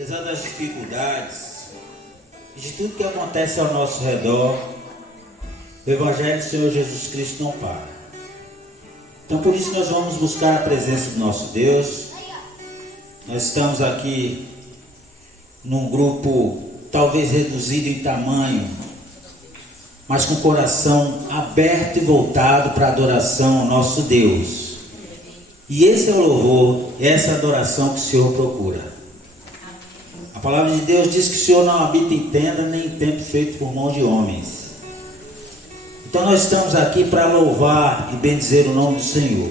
apesar das dificuldades e de tudo que acontece ao nosso redor, o Evangelho do Senhor Jesus Cristo não para. Então por isso nós vamos buscar a presença do nosso Deus. Nós estamos aqui num grupo talvez reduzido em tamanho, mas com o coração aberto e voltado para a adoração ao nosso Deus. E esse é o louvor, essa adoração que o Senhor procura. A palavra de Deus diz que o Senhor não habita em tenda nem em templo feito por mão de homens. Então nós estamos aqui para louvar e bendizer o nome do Senhor.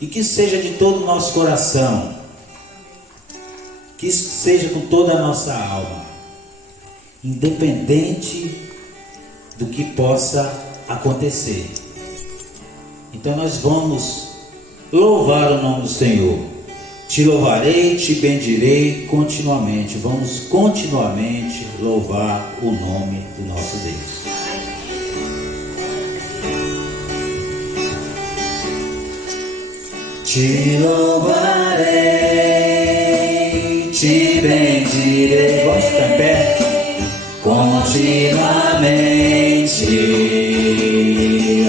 E que isso seja de todo o nosso coração. Que isso seja com toda a nossa alma. Independente do que possa acontecer. Então nós vamos louvar o nome do Senhor. Te louvarei, te bendirei continuamente. Vamos continuamente louvar o nome do nosso Deus. Te louvarei, te bendirei. Vamos ficar em pé? Continuamente.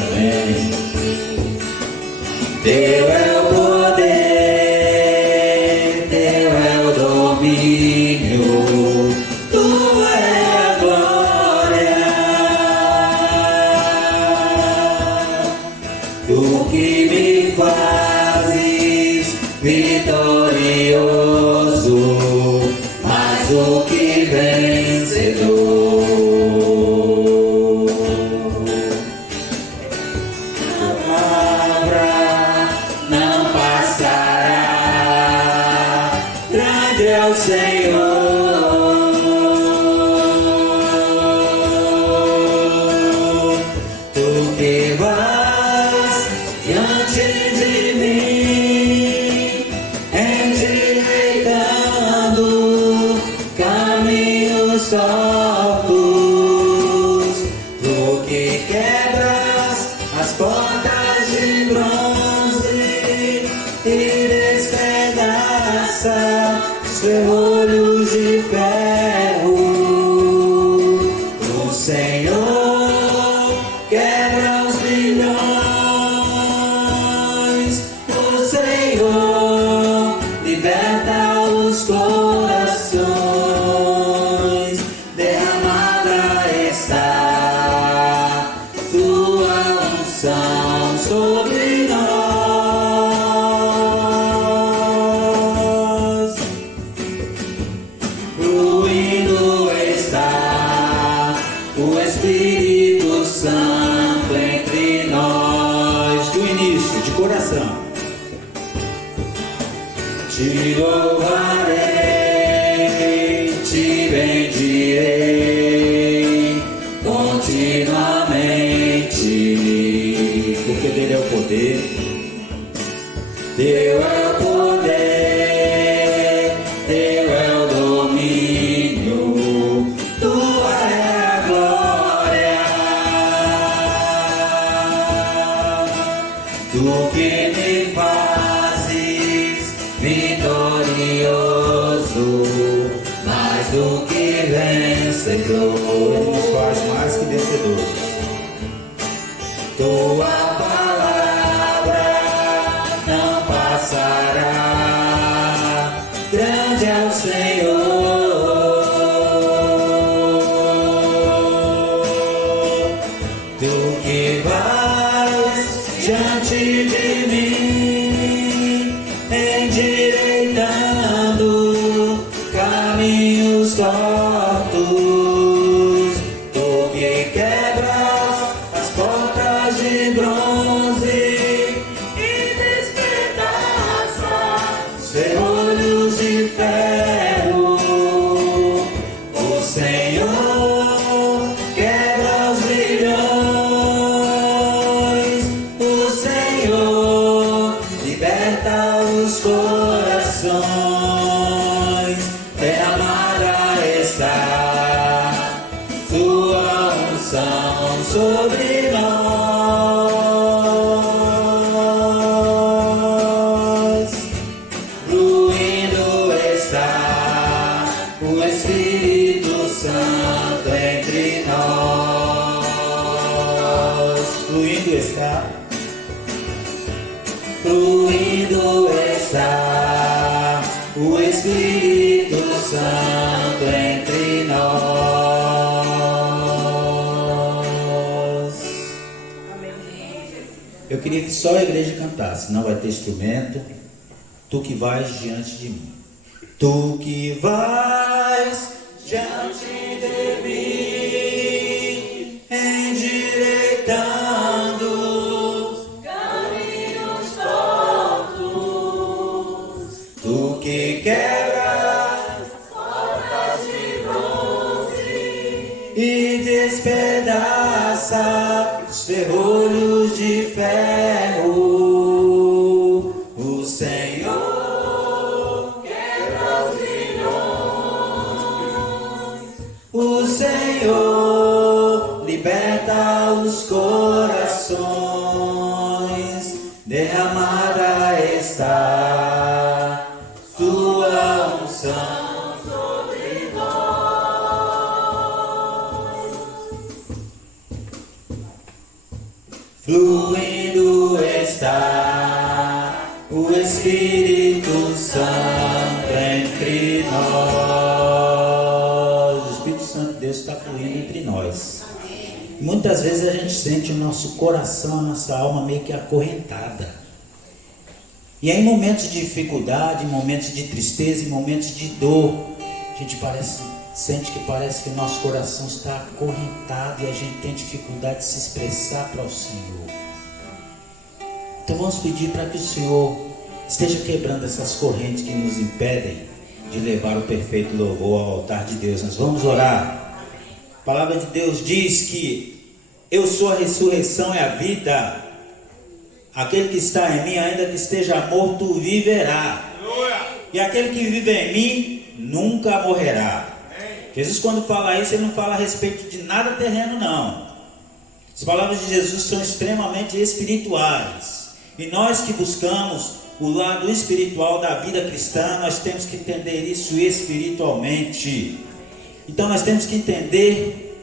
Amém. Teu é o poder, teu é o domínio, tua é a glória. Tu que me fazes vitorioso, mais do que vencedor. Ferrolhos de ferro, o Senhor quebra os grilhões, o Senhor liberta os corações, derramada está tua unção sobre nós. Te louvarei, te bendirei continuamente, porque dele é o poder, teu é o poder, teu é o domínio, tua é a glória. Tu que me fazes vitorioso, mais do que vencedor. Nos faz mais que vencedores. Tua palavra não passará. Grande é o Senhor. Tu que vais diante de mim, endireitando caminhos tortos, tu que quebras as portas de bronze e despedaça os ferrolhos de ferro. O Senhor quebra os grilhões, o Senhor liberta os corações, derramada está tua unção sobre nós, fluindo está fluindo está o Espírito Santo entre nós. Eu queria que só a igreja cantasse, não vai ter instrumento. Tu que vais diante de mim. Tu que vais diante de mim, endireitando caminhos tortos. Tu que quebras portas de bronze e despedaça os ferrolhos de ferro. O Senhor quebra os grilhões. O Senhor liberta os corações. Derramada está sua unção sobre nós. Fluindo está o Espírito Santo entre nós. O Espírito Santo de Deus está fluindo entre nós. Muitas vezes a gente sente o nosso coração, a nossa alma meio que acorrentada. E aí, em momentos de dificuldade, em momentos de tristeza, em momentos de dor, a gente sente que parece que o nosso coração está acorrentado e a gente tem dificuldade de se expressar para o Senhor. Então vamos pedir para que o Senhor esteja quebrando essas correntes que nos impedem de levar o perfeito louvor ao altar de Deus. Nós vamos orar. A palavra de Deus diz que eu sou a ressurreição e a vida. Aquele que está em mim, ainda que esteja morto, viverá. E aquele que vive em mim, nunca morrerá. Jesus, quando fala isso, ele não fala a respeito de nada terreno, não. As palavras de Jesus são extremamente espirituais. E nós que buscamos o lado espiritual da vida cristã, nós temos que entender isso espiritualmente. Então nós temos que entender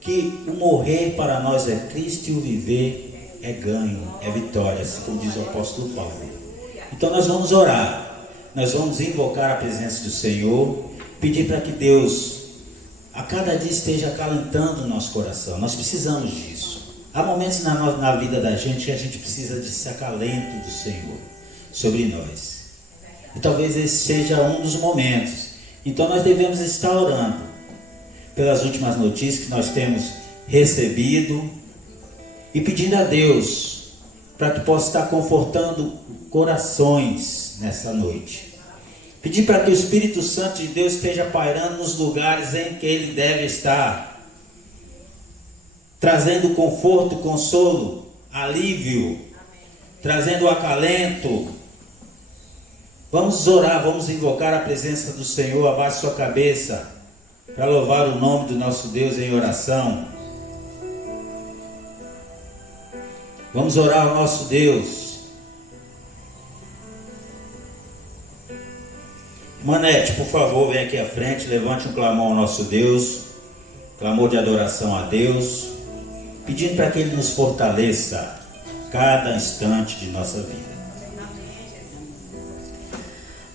que o morrer para nós é Cristo e o viver é ganho, é vitória, assim como diz o apóstolo Paulo. Então nós vamos orar, nós vamos invocar a presença do Senhor, pedir para que Deus a cada dia esteja acalentando o nosso coração. Nós precisamos disso. Há momentos na vida da gente que a gente precisa desse acalento do Senhor sobre nós. E talvez esse seja um dos momentos. Então nós devemos estar orando pelas últimas notícias que nós temos recebido e pedindo a Deus para que possa estar confortando corações nessa noite. Pedir para que o Espírito Santo de Deus esteja pairando nos lugares em que Ele deve estar, trazendo conforto, consolo, alívio, trazendo acalento. Vamos orar, vamos invocar a presença do Senhor. Abaixe sua cabeça para louvar o nome do nosso Deus em oração. Vamos orar ao nosso Deus. Manete, por favor, vem aqui à frente, levante um clamor ao nosso Deus, clamor de adoração a Deus, pedindo para que Ele nos fortaleça cada instante de nossa vida.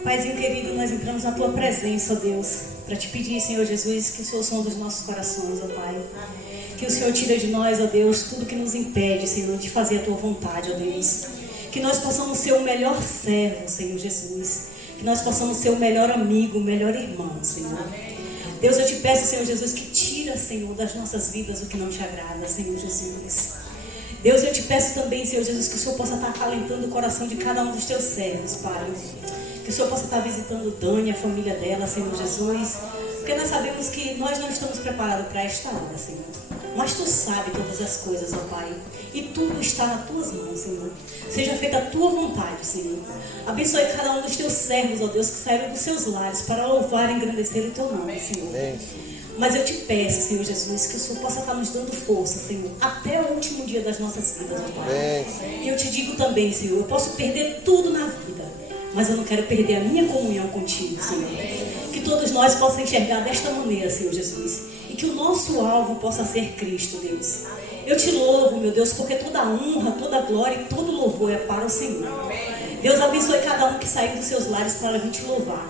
Paizinho querido, nós entramos na Tua presença, ó Deus, para Te pedir, Senhor Jesus, que o Senhor sonde os nossos corações, ó Pai. Que o Senhor tire de nós, ó Deus, tudo que nos impede, Senhor, de fazer a Tua vontade, ó Deus. Que nós possamos ser o melhor servo, Senhor Jesus. Que nós possamos ser o melhor amigo, o melhor irmão, Senhor. Deus, eu Te peço, Senhor Jesus, que tira, Senhor, das nossas vidas o que não Te agrada, Senhor Jesus. Deus, eu Te peço também, Senhor Jesus, que o Senhor possa estar acalentando o coração de cada um dos Teus servos, Pai. Que o Senhor possa estar visitando Dani, a família dela, Senhor Jesus. Porque nós sabemos que nós não estamos preparados para esta hora, Senhor. Mas Tu sabes todas as coisas, ó Pai. E tudo está nas Tuas mãos, Senhor. Seja feita a Tua vontade, Senhor. Abençoe cada um dos Teus servos, ó Deus, que saíram dos seus lares para louvar e engrandecer o Teu nome, Senhor. Mas eu Te peço, Senhor Jesus, que o Senhor possa estar nos dando força, Senhor, até o último dia das nossas vidas, ó Pai. E eu Te digo também, Senhor, eu posso perder tudo na vida, mas eu não quero perder a minha comunhão contigo, Senhor. Que todos nós possamos enxergar desta maneira, Senhor Jesus. E que o nosso alvo possa ser Cristo, Deus. Eu te louvo, meu Deus, porque toda honra, toda glória e todo louvor é para o Senhor. Deus abençoe cada um que saiu dos seus lares para vir te louvar.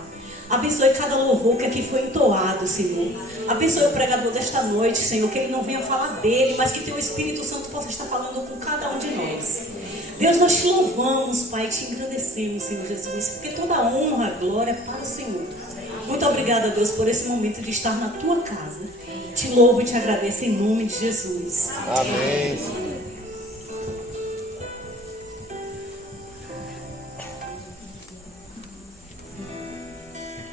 Abençoe cada louvor que aqui foi entoado, Senhor. Abençoe o pregador desta noite, Senhor, que ele não venha falar dele, mas que teu Espírito Santo possa estar falando com cada um de nós. Deus, nós te louvamos, Pai, te engrandecemos, Senhor Jesus, porque toda honra, glória é para o Senhor. Muito obrigada, Deus, por esse momento de estar na tua casa. Te louvo e te agradeço em nome de Jesus. Amém.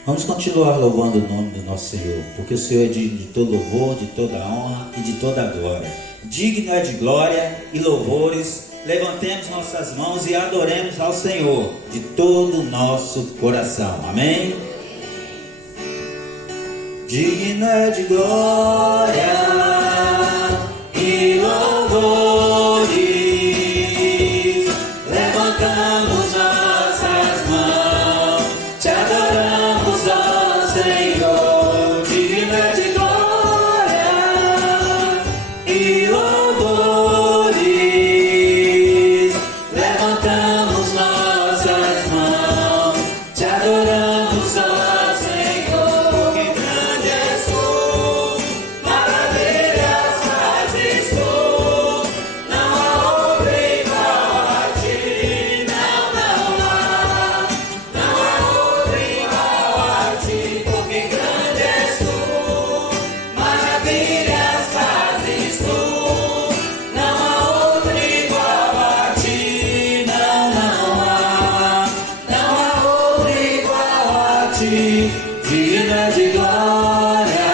Vamos continuar louvando o nome do nosso Senhor, porque o Senhor é de todo louvor, de toda honra e de toda glória. Digno é de glória e louvores. Levantemos nossas mãos e adoremos ao Senhor de todo o nosso coração. Amém? Digno é de glória e louvores. Levantamos nossas mãos, te adoramos, ó Senhor. Digno é de glória e louvores. Levantamos nossas mãos, te adoramos, ó Senhor. Porque grande és tu, maravilhas fazes tu. Não há outro igual a ti. Não há outro igual a ti. Porque grande és tu, maravilhas fazes tu. Não há outro igual a ti. Não há outro igual a ti. Digno é de glória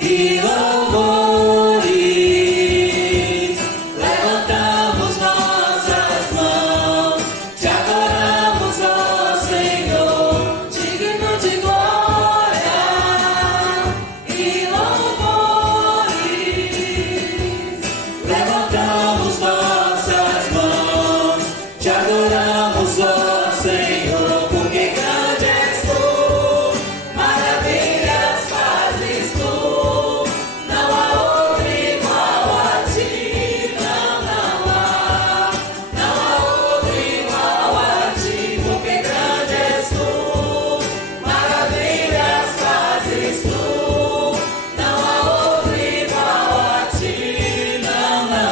e louvores. Levantamos nossas mãos, te adoramos, ó Senhor. Digno de glória e louvores. Levantamos nossas mãos, te adoramos, ó Senhor. Porque grande és tu, maravilhas fazes tu. Não há outro igual a ti. Não há outro igual a ti. Porque grande és tu, maravilhas fazes tu. Não há outro igual a ti. Não há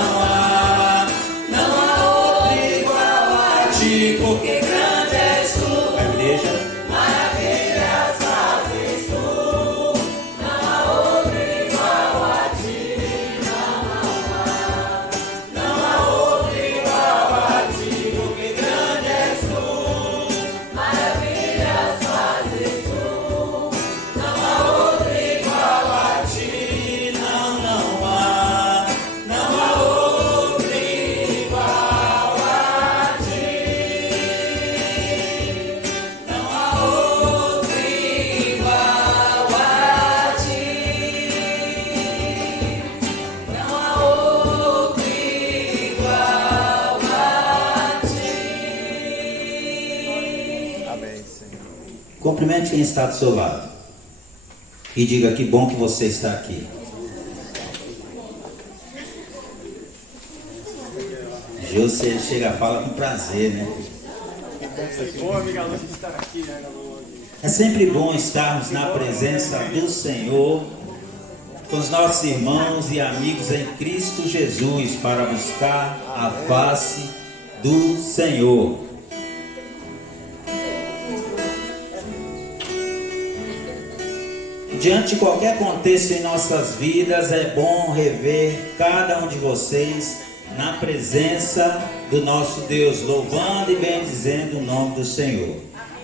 outro igual a ti. Porque grande és tu. A igreja. Maravilhas fazes tu. Não há outro igual a ti. Não há outro igual a ti. Porque grande és tu. Maravilhas fazes tu. Não há outro igual a ti. Não há outro igual a ti. Não há outro igual a ti. Não há outro igual a ti. Amém, Senhor. Cumprimente quem está do seu lado e diga: que bom que você está aqui. Você chega e fala com prazer, né? Boa, amiga Lúcia, de estar aqui, né, Galo? É sempre bom estarmos na presença do Senhor, com os nossos irmãos e amigos em Cristo Jesus, para buscar a face do Senhor. Diante de qualquer contexto em nossas vidas, é bom rever cada um de vocês na presença do nosso Deus, louvando e bendizendo o nome do Senhor.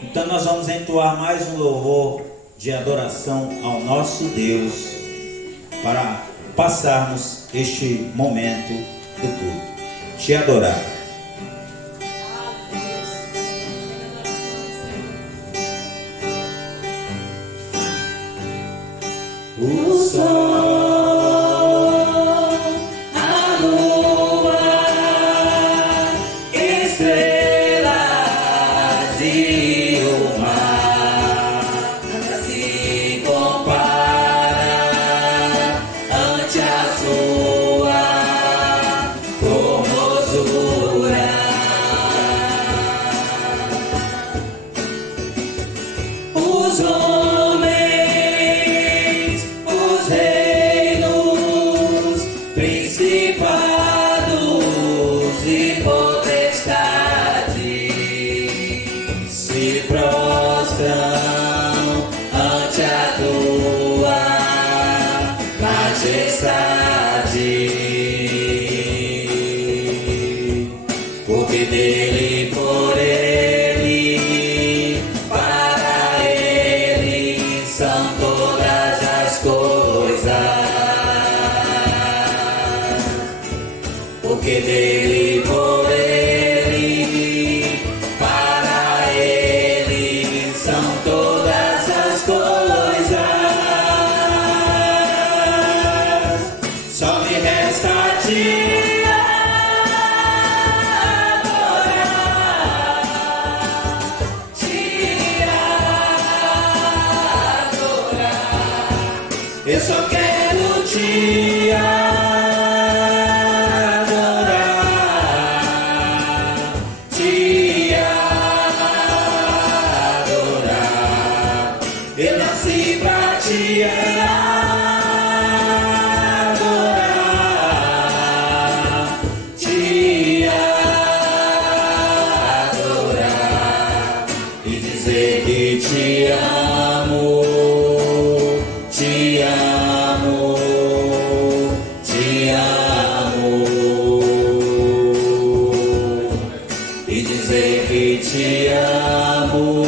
Então nós vamos entoar mais um louvor de adoração ao nosso Deus, para passarmos este momento do culto. Te adorar. O sol, a lua, estrelas e o mar, nada se compara ante a sua Eu só quero te adorar, te adorar. Eu nasci pra te adorar, te adorar e dizer que te amo, te amo, te amo, e dizer que te amo,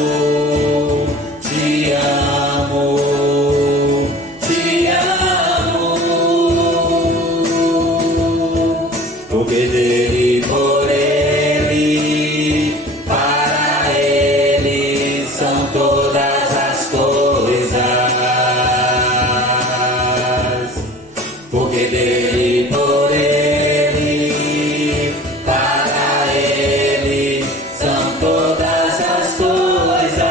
te amo, te amo, porque dele, por ele, para ele são todas as coisas. Porque dele, por ele, para ele são todas as coisas.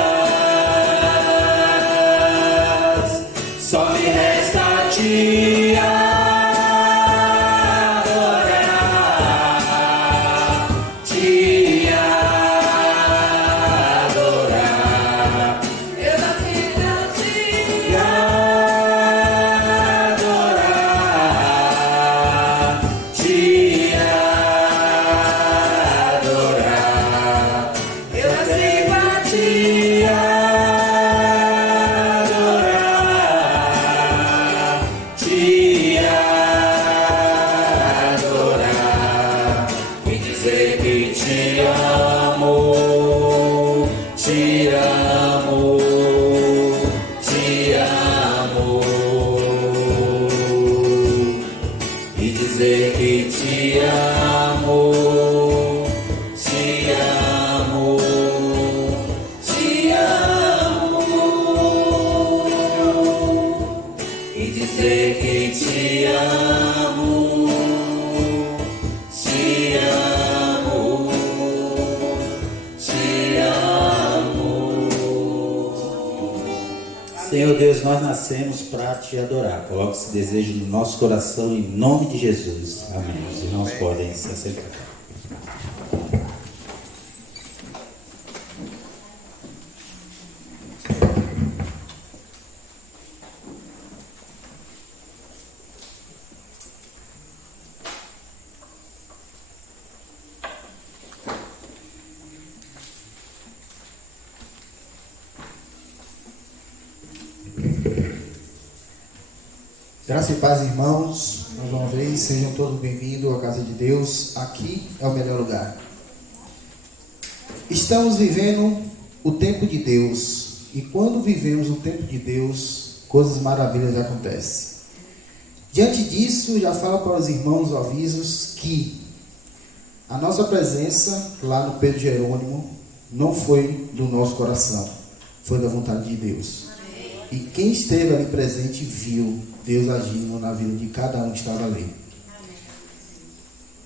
Só me resta te adorar, te adorar. Eu nasci pra te adorar, te adorar. Eu nasci pra te adorar, te adorar e dizer que te amo, te amo, te amo, e dizer que te amo, te amo, te amo, e dizer que te amo, te amo, te amo. Senhor Deus, nós nascemos para te adorar. Coloque esse desejo no nosso coração em nome de Jesus. Amém. Os irmãos podem se assentar. Graça e paz, irmãos. Mais uma vez, sejam todos bem-vindos à casa de Deus. Aqui é o melhor lugar. Estamos vivendo o tempo de Deus. E quando vivemos o tempo de Deus, coisas maravilhosas acontecem. Diante disso, já falo para os irmãos avisos que a nossa presença lá no Pedro Jerônimo não foi do nosso coração, foi da vontade de Deus. E quem esteve ali presente viu Deus agindo na vida de cada um que estava ali.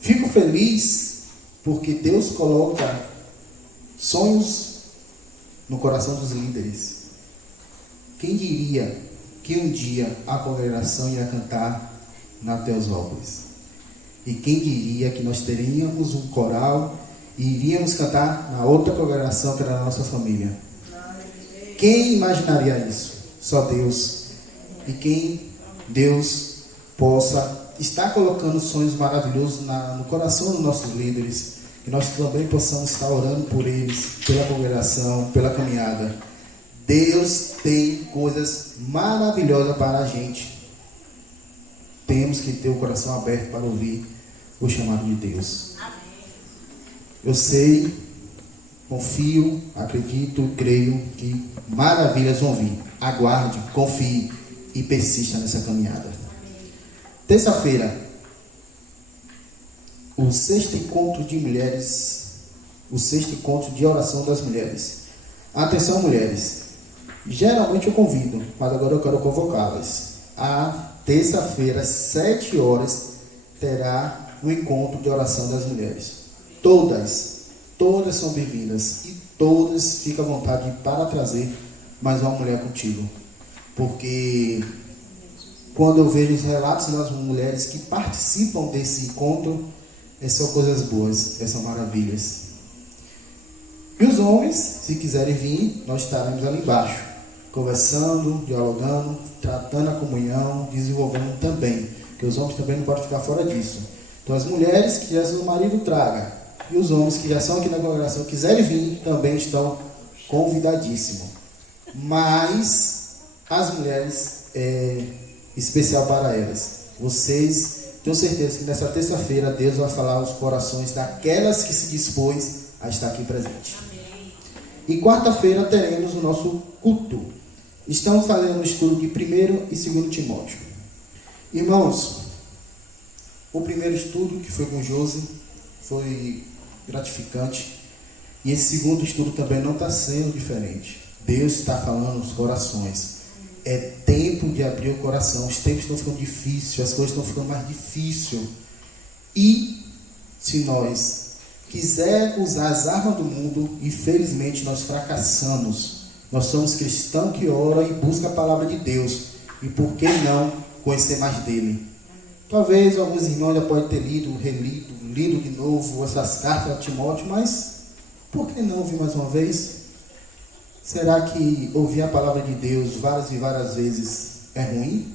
Fico feliz porque Deus coloca sonhos no coração dos líderes. Quem diria que um dia a congregação ia cantar na Teosópolis? E quem diria que nós teríamos um coral e iríamos cantar na outra congregação que era a nossa família? Quem imaginaria isso? Só Deus. E quem Deus possa estar colocando sonhos maravilhosos no coração dos nossos líderes, que nós também possamos estar orando por eles, pela congregação, pela caminhada. Deus tem coisas maravilhosas para a gente. Temos que ter o coração aberto para ouvir o chamado de Deus. Eu sei, confio, acredito, creio que maravilhas vão vir. Aguarde, confie e persista nessa caminhada. Terça-feira, o sexto encontro de mulheres, o sexto encontro de oração das mulheres. Atenção, mulheres, geralmente eu convido, mas agora eu quero convocá-las. A terça-feira, às 7 horas, terá um encontro de oração das mulheres. Todas são bem-vindas e todas ficam à vontade para trazer mais uma mulher contigo. Porque quando eu vejo os relatos das mulheres que participam desse encontro, são coisas boas, são maravilhas. E os homens, se quiserem vir, nós estaremos ali embaixo, conversando, dialogando, tratando a comunhão, desenvolvendo também, porque os homens também não podem ficar fora disso. Então as mulheres que já são o marido traga, e os homens que já são aqui na congregação, quiserem vir, também estão convidadíssimos. Mas as mulheres, especial para elas, vocês, tenho certeza que nessa terça-feira Deus vai falar aos corações daquelas que se dispôs a estar aqui presente. Amém. E quarta-feira teremos o nosso culto. Estamos fazendo um estudo de 1º e 2º Timóteo. Irmãos, o primeiro estudo, que foi com Josi, foi gratificante. E esse segundo estudo também não está sendo diferente. Deus está falando nos corações. É tempo de abrir o coração. Os tempos estão ficando difíceis, as coisas estão ficando mais difíceis. E se nós quiser usar as armas do mundo, infelizmente nós fracassamos. Nós somos cristãos que oram e buscam a palavra de Deus. E por que não conhecer mais dele? Talvez alguns irmãos já podem ter lido, relido, lido de novo essas cartas a Timóteo, mas por que não ouvir mais uma vez? Será que ouvir a palavra de Deus várias e várias vezes é ruim?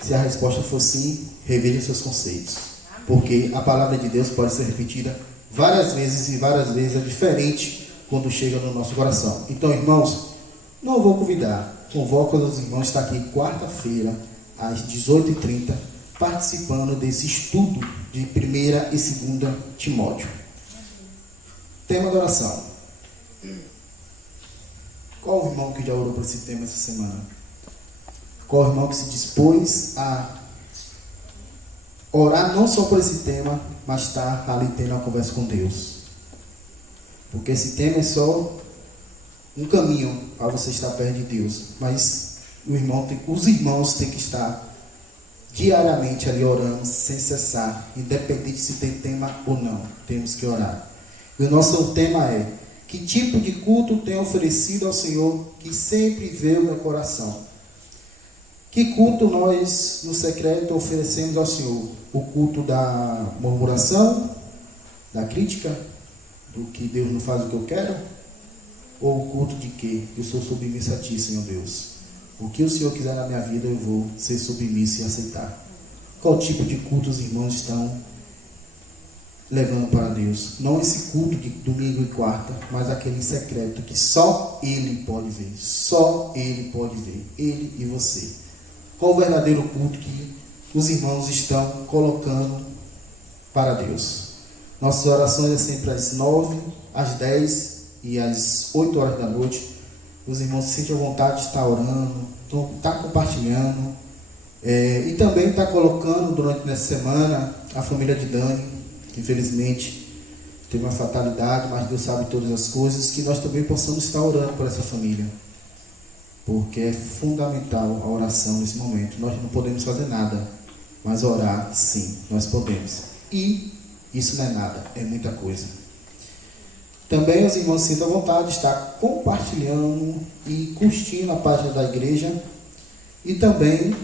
Se a resposta for sim, reveja seus conceitos. Porque a palavra de Deus pode ser repetida várias vezes e várias vezes, é diferente quando chega no nosso coração. Então, irmãos, não vou convidar, convoco os irmãos a estar aqui quarta-feira, às 18h30, participando desse estudo de 1ª e 2ª Timóteo. Tema da oração. Qual o irmão que já orou por esse tema essa semana? Qual o irmão que se dispôs a orar não só por esse tema, mas está ali tendo uma conversa com Deus? Porque esse tema é só um caminho para você estar perto de Deus. Mas os irmãos têm que estar diariamente ali orando, sem cessar, independente se tem tema ou não. Temos que orar. E o nosso tema é: que tipo de culto tem oferecido ao Senhor que sempre vê o meu coração? Que culto nós, no secreto, oferecemos ao Senhor? O culto da murmuração, da crítica, do que Deus não faz o que eu quero? Ou o culto de quê? Eu sou submisso a Ti, Senhor Deus. O que o Senhor quiser na minha vida, eu vou ser submisso e aceitar. Qual tipo de culto os irmãos estão levando para Deus? Não esse culto de domingo e quarta, mas aquele secreto que só Ele pode ver. Só Ele pode ver. Ele e você. Qual o verdadeiro culto que os irmãos estão colocando para Deus? Nossas orações é sempre às 9, às 10 e às 8 horas da noite. Os irmãos se sentem à vontade de estar orando, estar compartilhando. E também está colocando durante essa semana a família de Dani, que infelizmente teve uma fatalidade, mas Deus sabe todas as coisas, que nós também possamos estar orando por essa família. Porque é fundamental a oração nesse momento. Nós não podemos fazer nada, mas orar, sim, nós podemos. E isso não é nada, é muita coisa. Também os irmãos se sintam à vontade de estar compartilhando e curtindo a página da igreja. E também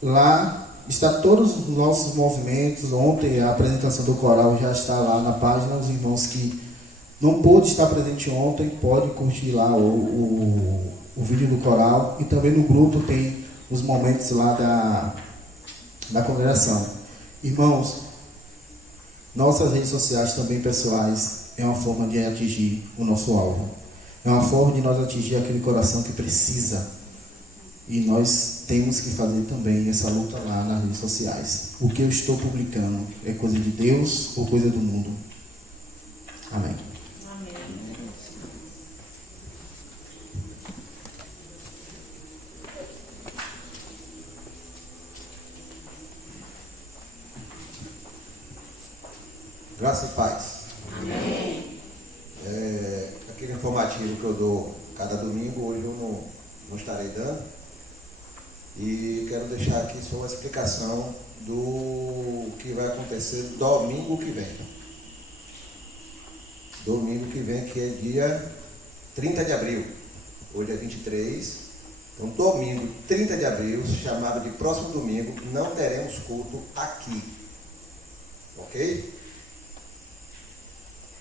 lá está todos os nossos movimentos. Ontem a apresentação do coral já está lá na página. Os irmãos que não pôde estar presente ontem, podem curtir lá o vídeo do coral. E também no grupo tem os momentos lá da congregação. Irmãos, nossas redes sociais também pessoais é uma forma de atingir o nosso alvo. É uma forma de nós atingir aquele coração que precisa. E nós temos que fazer também essa luta lá nas redes sociais. O que eu estou publicando é coisa de Deus ou coisa do mundo? Amém. Graça e paz. Amém. Aquele informativo que eu dou cada domingo, hoje eu não estarei dando. E quero deixar aqui só uma explicação do que vai acontecer domingo que vem. Domingo que vem, que é dia 30 de abril. Hoje é 23. Então, domingo, 30 de abril, chamado de próximo domingo, não teremos culto aqui. Ok?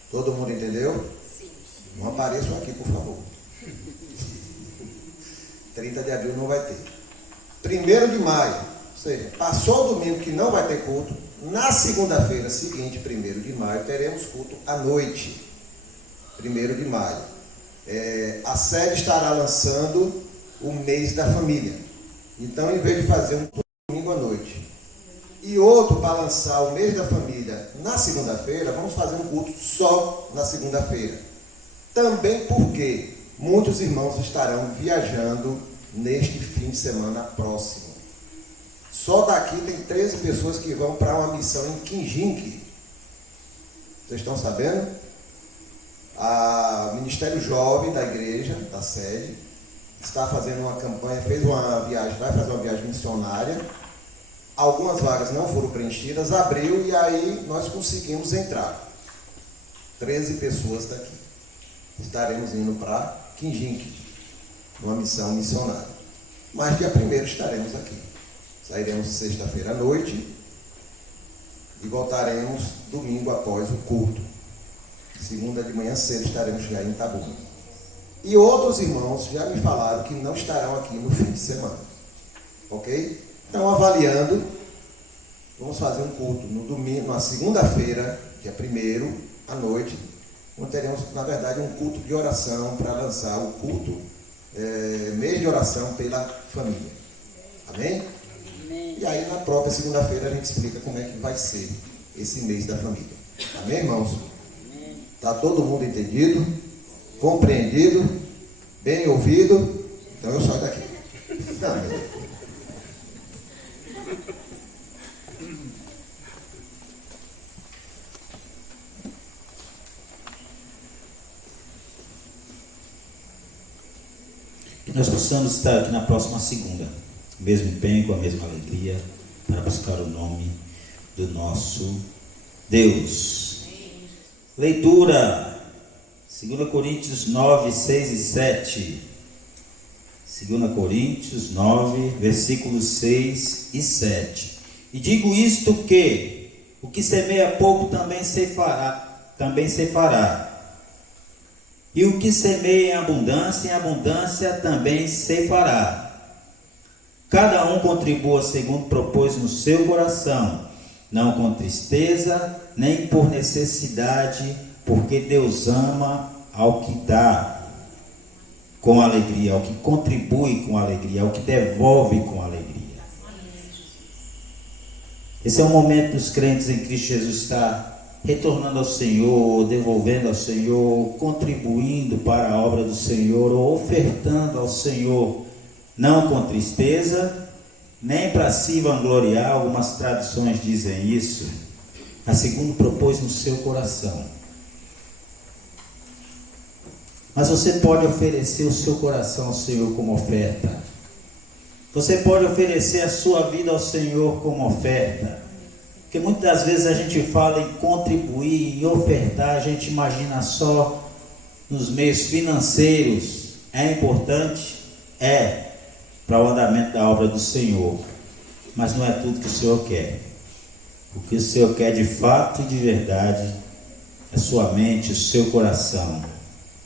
Todo mundo entendeu? Sim. Não apareçam aqui, por favor. 30 de abril não vai ter. 1º de maio, ou seja, passou o domingo que não vai ter culto, na segunda-feira seguinte, 1º de maio, teremos culto à noite. 1º de maio. A sede estará lançando o mês da família. Então, em vez de fazer um domingo à noite e outro para lançar o mês da família na segunda-feira, vamos fazer um culto só na segunda-feira. Também porque muitos irmãos estarão viajando neste fim de semana próximo. Só daqui tem 13 pessoas que vão para uma missão em Quinjinque. Vocês estão sabendo? O Ministério Jovem da igreja, da sede, está fazendo uma campanha, fez uma viagem, vai fazer uma viagem missionária. Algumas vagas não foram preenchidas, abriu e aí nós conseguimos entrar. 13 pessoas daqui. Estaremos indo para Quinjinque, numa missão missionária. Mas dia 1º estaremos aqui. Sairemos sexta-feira à noite e voltaremos domingo após o culto. Segunda de manhã cedo estaremos já em Itabuna. E outros irmãos já me falaram que não estarão aqui no fim de semana. Ok? Então, avaliando, vamos fazer um culto no domingo, na segunda-feira, dia 1º, à noite, onde teremos, na verdade, um culto de oração para lançar o culto, mês de oração pela família. Amém? Amém? E aí, na própria segunda-feira, a gente explica como é que vai ser esse mês da família. Amém, irmãos? Está todo mundo entendido? Compreendido? Bem ouvido? Então eu saio daqui. Amém. Que nós possamos estar aqui na próxima segunda, mesmo empenho, com a mesma alegria, para buscar o nome do nosso Deus. Leitura, 2 Coríntios 9, 6 e 7. 2 Coríntios 9, versículos 6 e 7. E digo isto que o que semeia pouco também ceifará. E o que semeia em abundância também ceifará. Cada um contribua segundo propôs no seu coração, não com tristeza, nem por necessidade, porque Deus ama ao que dá com alegria, ao que contribui com alegria, ao que devolve com alegria. Esse é o momento dos crentes em Cristo Jesus estar retornando ao Senhor, devolvendo ao Senhor, contribuindo para a obra do Senhor, ou ofertando ao Senhor, não com tristeza, nem para se vangloriar. Algumas traduções dizem isso, mas segundo propôs no seu coração. Mas você pode oferecer o seu coração ao Senhor como oferta. Você pode oferecer a sua vida ao Senhor como oferta. Porque muitas das vezes a gente fala em contribuir, em ofertar, a gente imagina só nos meios financeiros. É importante? É, para o andamento da obra do Senhor. Mas não é tudo que o Senhor quer. O que o Senhor quer de fato e de verdade é sua mente, o seu coração.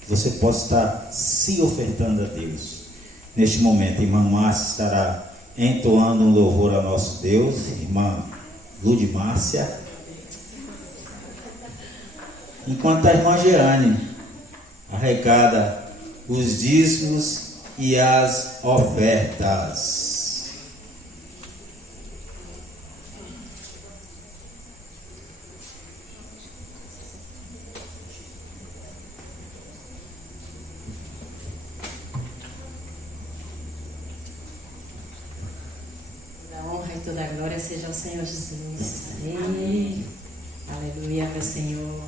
Que você possa estar se ofertando a Deus. Neste momento, irmã Márcia estará entoando um louvor ao nosso Deus. Irmã Lud Márcia. Enquanto a irmã Jeane arrecada os dízimos e as ofertas. A honra e toda a glória seja ao Senhor Jesus. Amém. Aleluia, meu Senhor.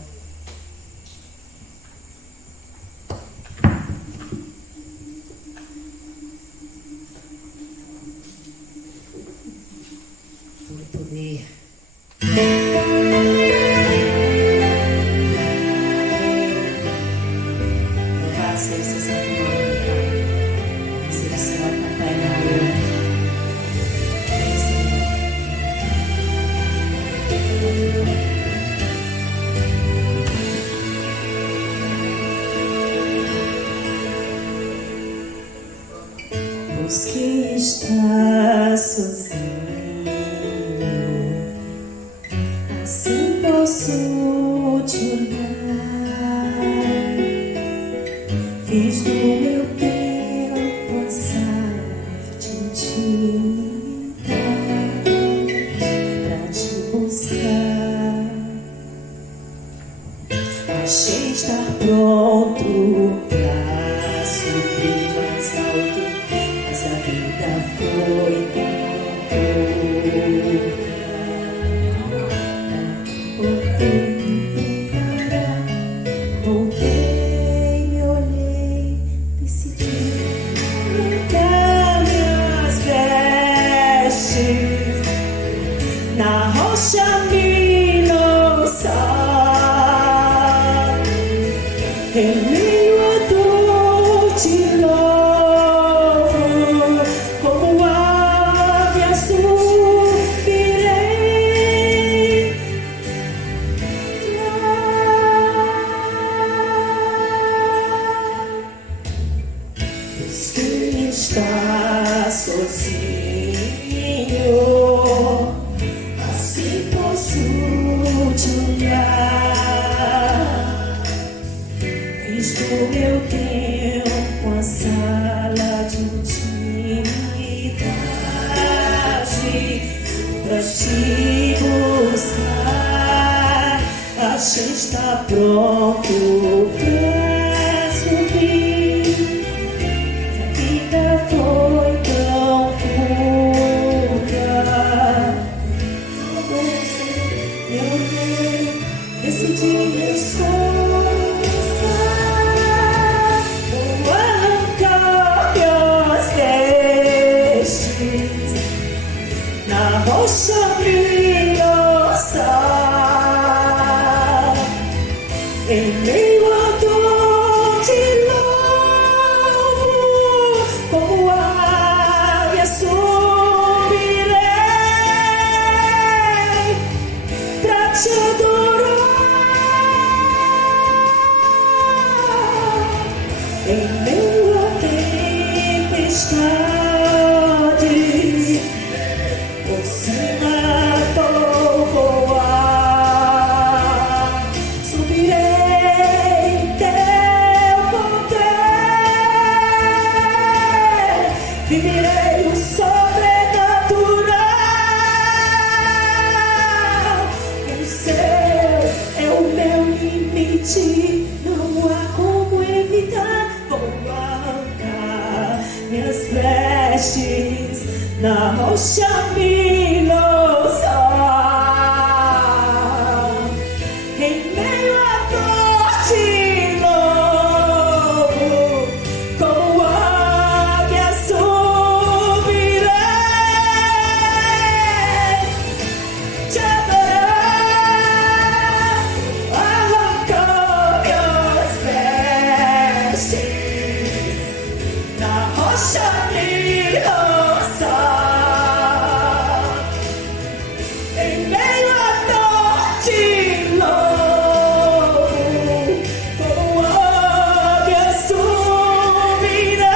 Todo poder. Louvado seja o seu santo nome, Pai. Que seja o Senhor acompanhado. Deus que está sozinho, assim posso te olhar. Fiz do meu tempo ansar de intimidade pra te buscar. Achei estar pronto pra subir mais alto, mas a vida foi tão curta. Voltei, me olhei, decidi arrancar minhas vestes na rocha me lançar. Em meio à dor te louvo, como ave subirei. Deus que está sozinho, assim posso te olhar. Fiz do meu tempo a sala de intimidade pra te buscar. Achei estar pronto pra subir. A vida foi tão curta. Eu decidi recomeçar. Vou arrancar meus vestes na rocha me lançar. Em meio à dor te louvo, como ave subirei pra te adorar. Em meio à tempestade, por cima vou voar. Subirei em teu poder, viverei o sobrenatural. O céu é o meu limite, não há como evitar. Vou arrancar minhas vestes na rocha me lançar. Em meio à dor te louvo, como águia subirei, te adorar. Arrancou meus vestes na rocha me lançar. Em meio à dor te louvo, como águia subirei.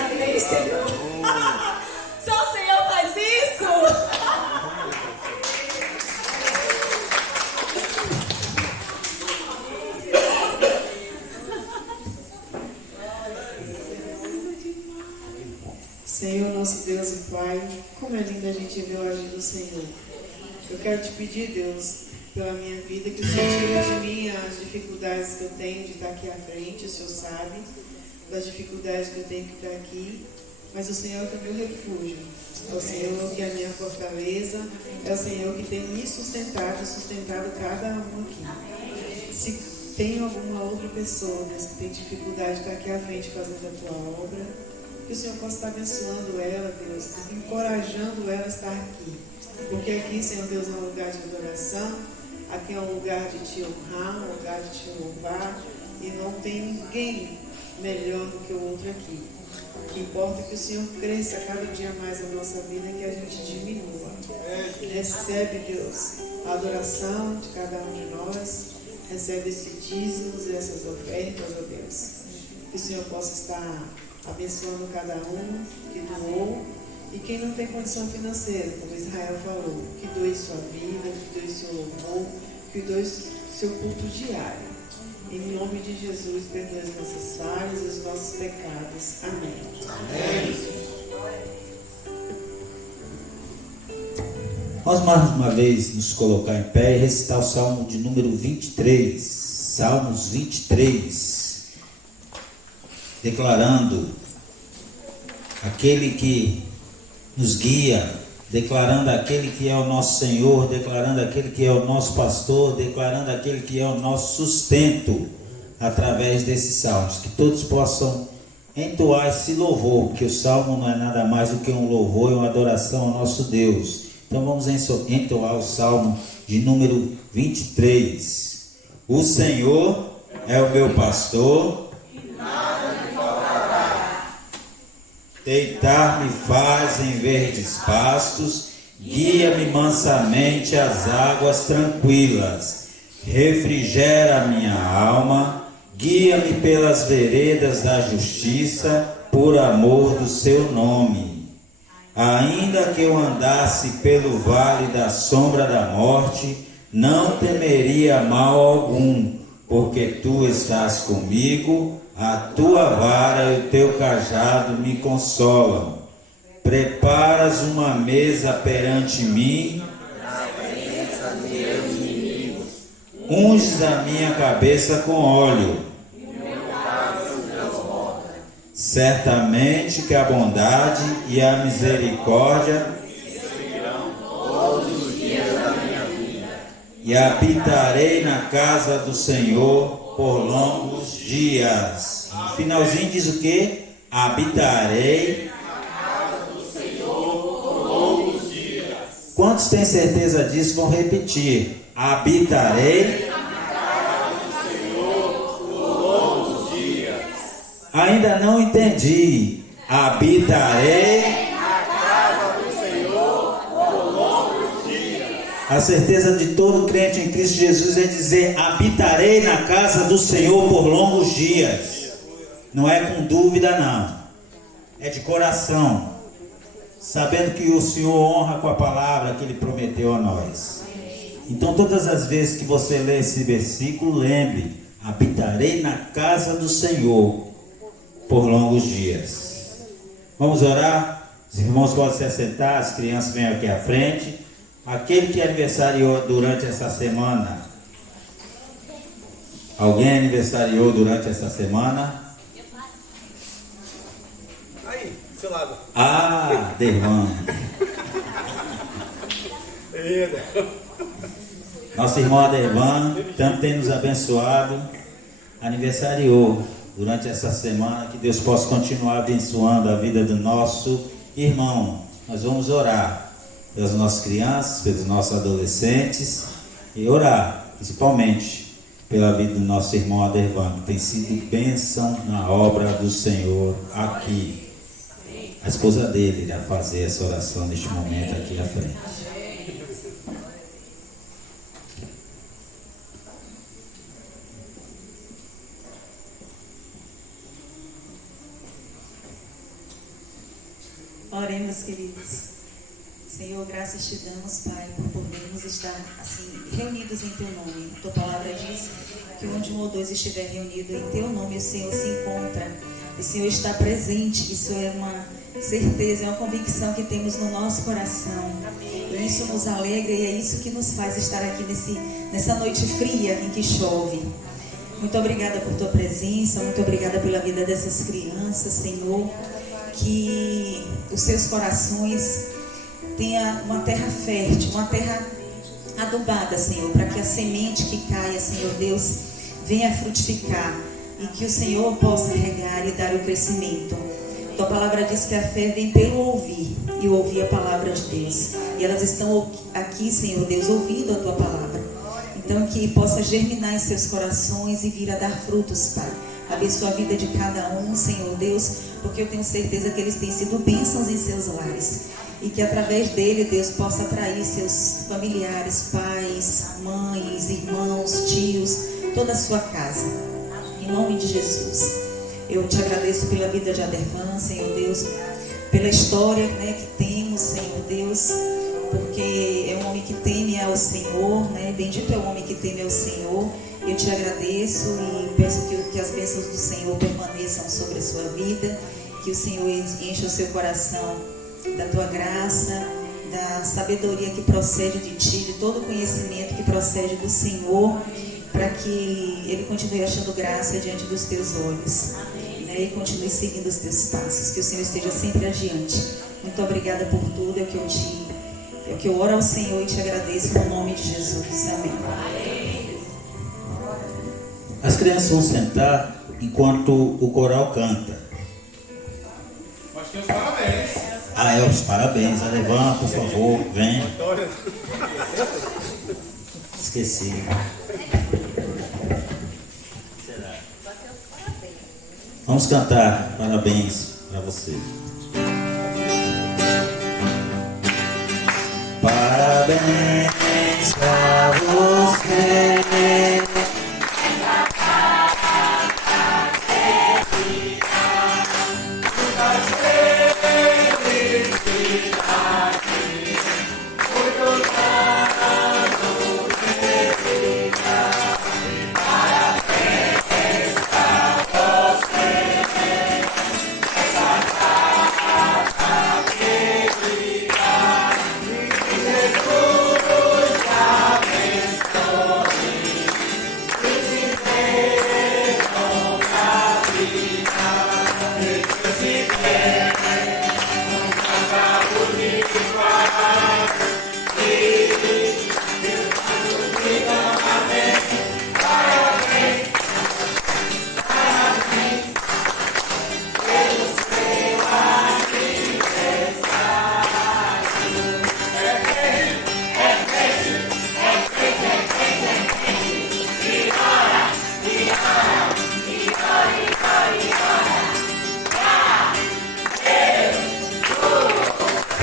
Amém, Senhor. Só o Senhor faz isso. Senhor, nosso Deus e Pai, como é lindo a gente ver o agir do Senhor. Eu quero te pedir, Deus, pela minha vida, que o Senhor tire de mim as dificuldades que eu tenho de estar aqui à frente, o Senhor sabe das dificuldades que eu tenho que estar aqui, mas o Senhor é o meu refúgio, é o Senhor que é a minha fortaleza, é o Senhor que tem me sustentado cada um aqui. Se tem alguma outra pessoa, Deus, que tem dificuldade de estar aqui à frente fazendo a tua obra, que o Senhor possa estar abençoando ela, Deus, encorajando ela a estar aqui. Porque aqui, Senhor Deus, é um lugar de adoração, aqui é um lugar de te honrar, um lugar de te louvar, e não tem ninguém melhor do que o outro aqui. O que importa é que o Senhor cresça cada dia mais a nossa vida e que a gente diminua. Recebe, Deus, a adoração de cada um de nós, recebe esses dízimos e essas ofertas, ó Deus. Que o Senhor possa estar abençoando cada um que doou e quem não tem condição financeira, como Israel falou, que doe sua vida, que doe seu louvor, que doe seu culto diário. Em nome de Jesus, perdoe as nossas falhas e os nossos pecados. Amém. Amém. Vamos mais uma vez nos colocar em pé e recitar o Salmo de número 23. Salmos 23. Declarando aquele que nos guia, declarando aquele que é o nosso Senhor, declarando aquele que é o nosso pastor, declarando aquele que é o nosso sustento, através desses salmos. Que todos possam entoar esse louvor, porque o salmo não é nada mais do que um louvor e uma adoração ao nosso Deus. Então vamos entoar o salmo de número 23. O Senhor é o meu pastor, deitar-me faz em verdes pastos, guia-me mansamente às águas tranquilas, refrigera a minha alma, guia-me pelas veredas da justiça, por amor do seu nome. Ainda que eu andasse pelo vale da sombra da morte, não temeria mal algum, porque tu estás comigo, a tua vara e o teu cajado me consolam. Preparas uma mesa perante mim, unges a minha cabeça com óleo. Certamente que a bondade e a misericórdia e habitarei na casa do Senhor por longos dias. No finalzinho diz o que? Habitarei na casa do Senhor por longos dias. Quantos têm certeza disso vão repetir? Habitarei na casa do Senhor por longos dias. Ainda não entendi. Habitarei na casa do Senhor por longos dias. A certeza de todo crente em Cristo Jesus é dizer: habitarei na casa do Senhor por longos dias. Não é com dúvida, não. É de coração, sabendo que o Senhor honra com a palavra que Ele prometeu a nós. Então, todas as vezes que você lê esse versículo, lembre: habitarei na casa do Senhor por longos dias. Vamos orar? Os irmãos podem se assentar, as crianças vêm aqui à frente. Aquele que aniversariou durante essa semana, alguém aniversariou durante essa semana? Aí, do seu lado. Ah, Dervan. Nossa irmã Dervan, tanto tem nos abençoado, aniversariou durante essa semana. Que Deus possa continuar abençoando a vida do nosso irmão. Nós vamos orar pelas nossas crianças, pelos nossos adolescentes e orar principalmente pela vida do nosso irmão Adervan, que tem sido bênção na obra do Senhor aqui. A esposa dele irá fazer essa oração neste momento aqui à frente. Oremos, queridos. Senhor, graças te damos, Pai, por podermos estar assim reunidos em Teu nome. Tua palavra diz que onde um ou dois estiver reunido em Teu nome, o Senhor se encontra. O Senhor está presente. Isso é uma certeza, é uma convicção que temos no nosso coração. E isso nos alegra e é isso que nos faz estar aqui nessa noite fria em que chove. Muito obrigada por Tua presença, muito obrigada pela vida dessas crianças, Senhor. Que os seus corações tenha uma terra fértil, uma terra adubada, Senhor, para que a semente que caia, Senhor Deus, venha frutificar e que o Senhor possa regar e dar o crescimento. Tua palavra diz que a fé vem pelo ouvir e ouvir a palavra de Deus. E elas estão aqui, Senhor Deus, ouvindo a Tua palavra. Então, que possa germinar em seus corações e vir a dar frutos, Pai. Abençoa a vida de cada um, Senhor Deus, porque eu tenho certeza que eles têm sido bênçãos em seus lares. E que através dele, Deus, possa atrair seus familiares, pais, mães, irmãos, tios, toda a sua casa. Em nome de Jesus. Eu te agradeço pela vida de Adervan, Senhor Deus, pela história, né, que temos, Senhor Deus, porque é um homem que teme ao Senhor, né? Bendito é o homem que teme ao Senhor. Eu te agradeço e peço que as bênçãos do Senhor permaneçam sobre a sua vida, que o Senhor encha o seu coração da tua graça, da sabedoria que procede de ti, de todo o conhecimento que procede do Senhor, para que Ele continue achando graça diante dos teus olhos, né? E continue seguindo os teus passos, que o Senhor esteja sempre adiante. Muito obrigada por tudo, é o que eu oro ao Senhor e te agradeço no nome de Jesus. Amém. As crianças vão sentar enquanto o coral canta. Mas tem os parabéns. Os parabéns. Adervan, por favor, vem. Esqueci. Vamos cantar parabéns para você. Parabéns para você.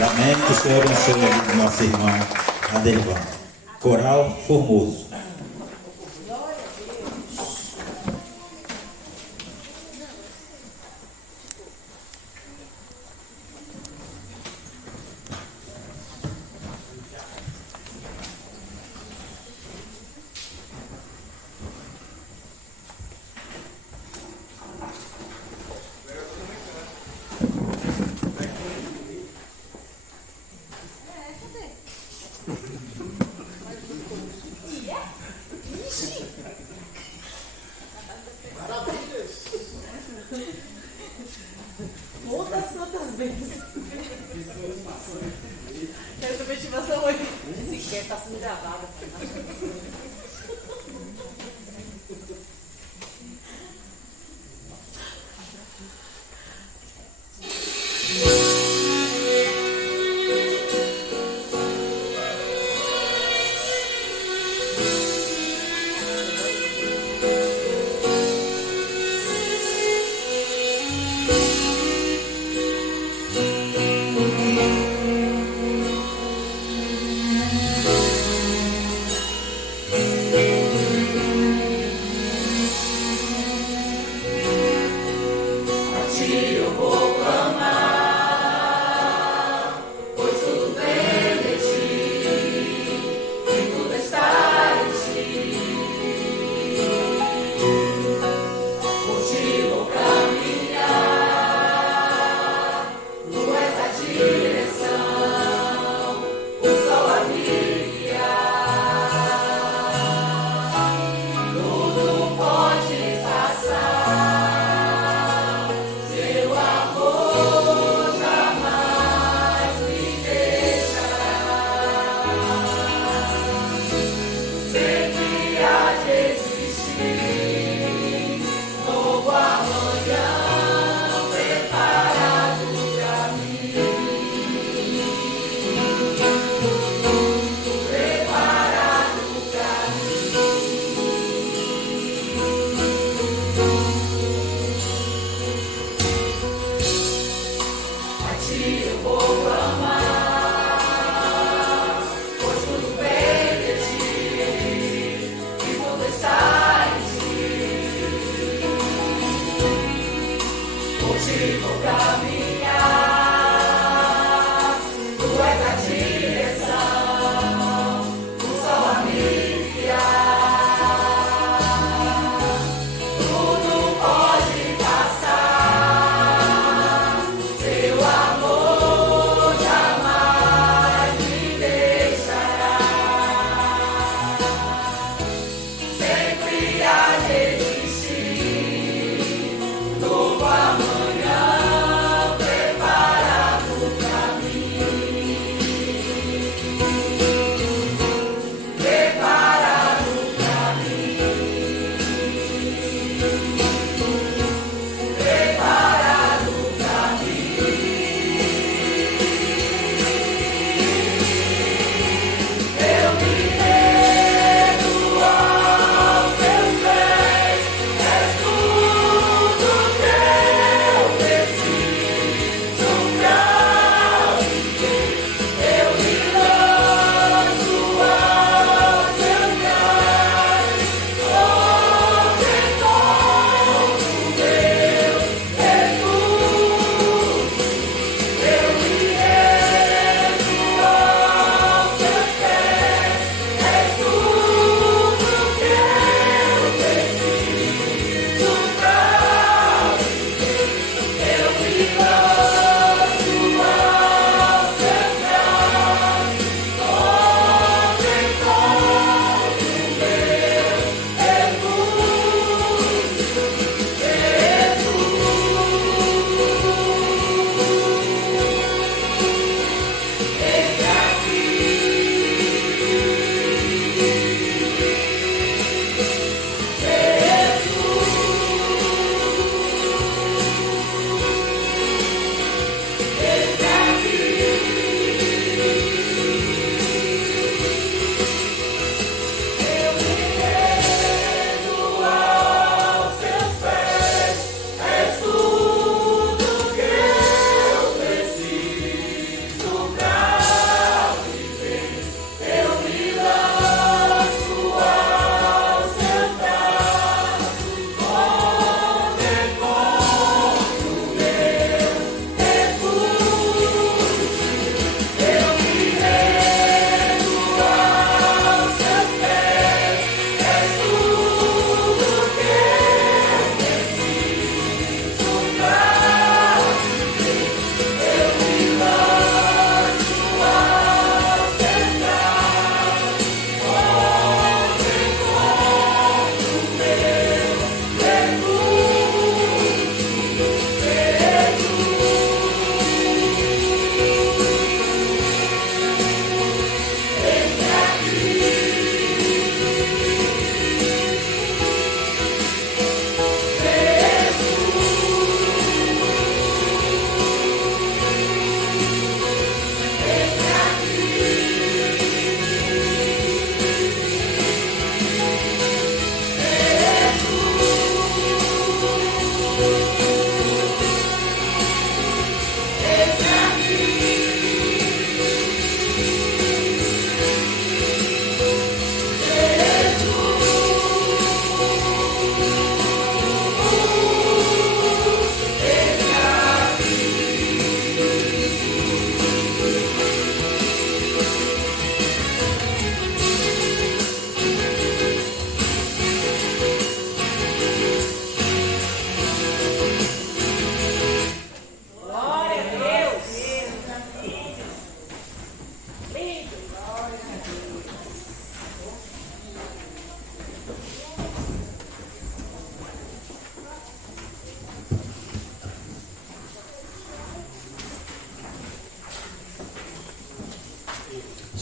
Amém. Que o Senhor abençoe a vida do nosso irmão Adervan. Coral Formoso. Quantas vezes? Essa motivação hoje. Esse que tá sendo gravada.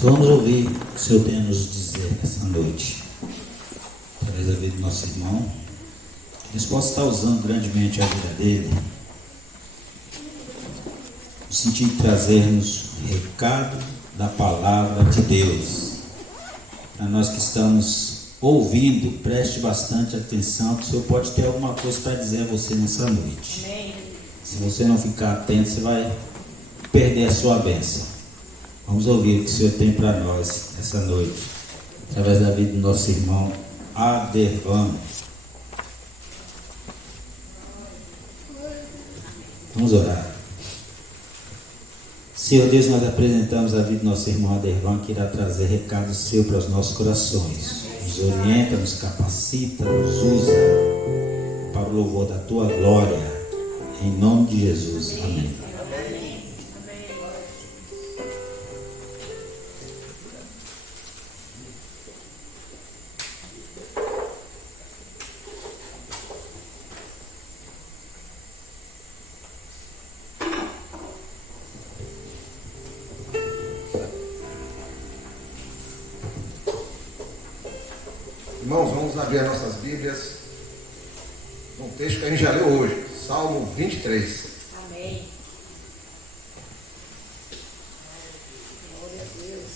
Vamos ouvir o que o Senhor tem a nos dizer nessa noite, através da vida do nosso irmão. Que Deus possa estar usando grandemente a vida dele, no sentido de trazer-nos o recado da palavra de Deus. Para nós que estamos ouvindo, preste bastante atenção, que o Senhor pode ter alguma coisa para dizer a você nessa noite. Amém. Se você não ficar atento, você vai perder a sua bênção. Vamos ouvir o que o Senhor tem para nós essa noite, através da vida do nosso irmão Adervan. Vamos orar. Senhor Deus, nós apresentamos a vida do nosso irmão Adervan, que irá trazer recado seu para os nossos corações. Nos orienta, nos capacita, nos usa para o louvor da tua glória. Em nome de Jesus. Amém. Irmãos, vamos abrir as nossas Bíblias num texto que a gente já leu hoje, Salmo 23. Amém. Glória a Deus.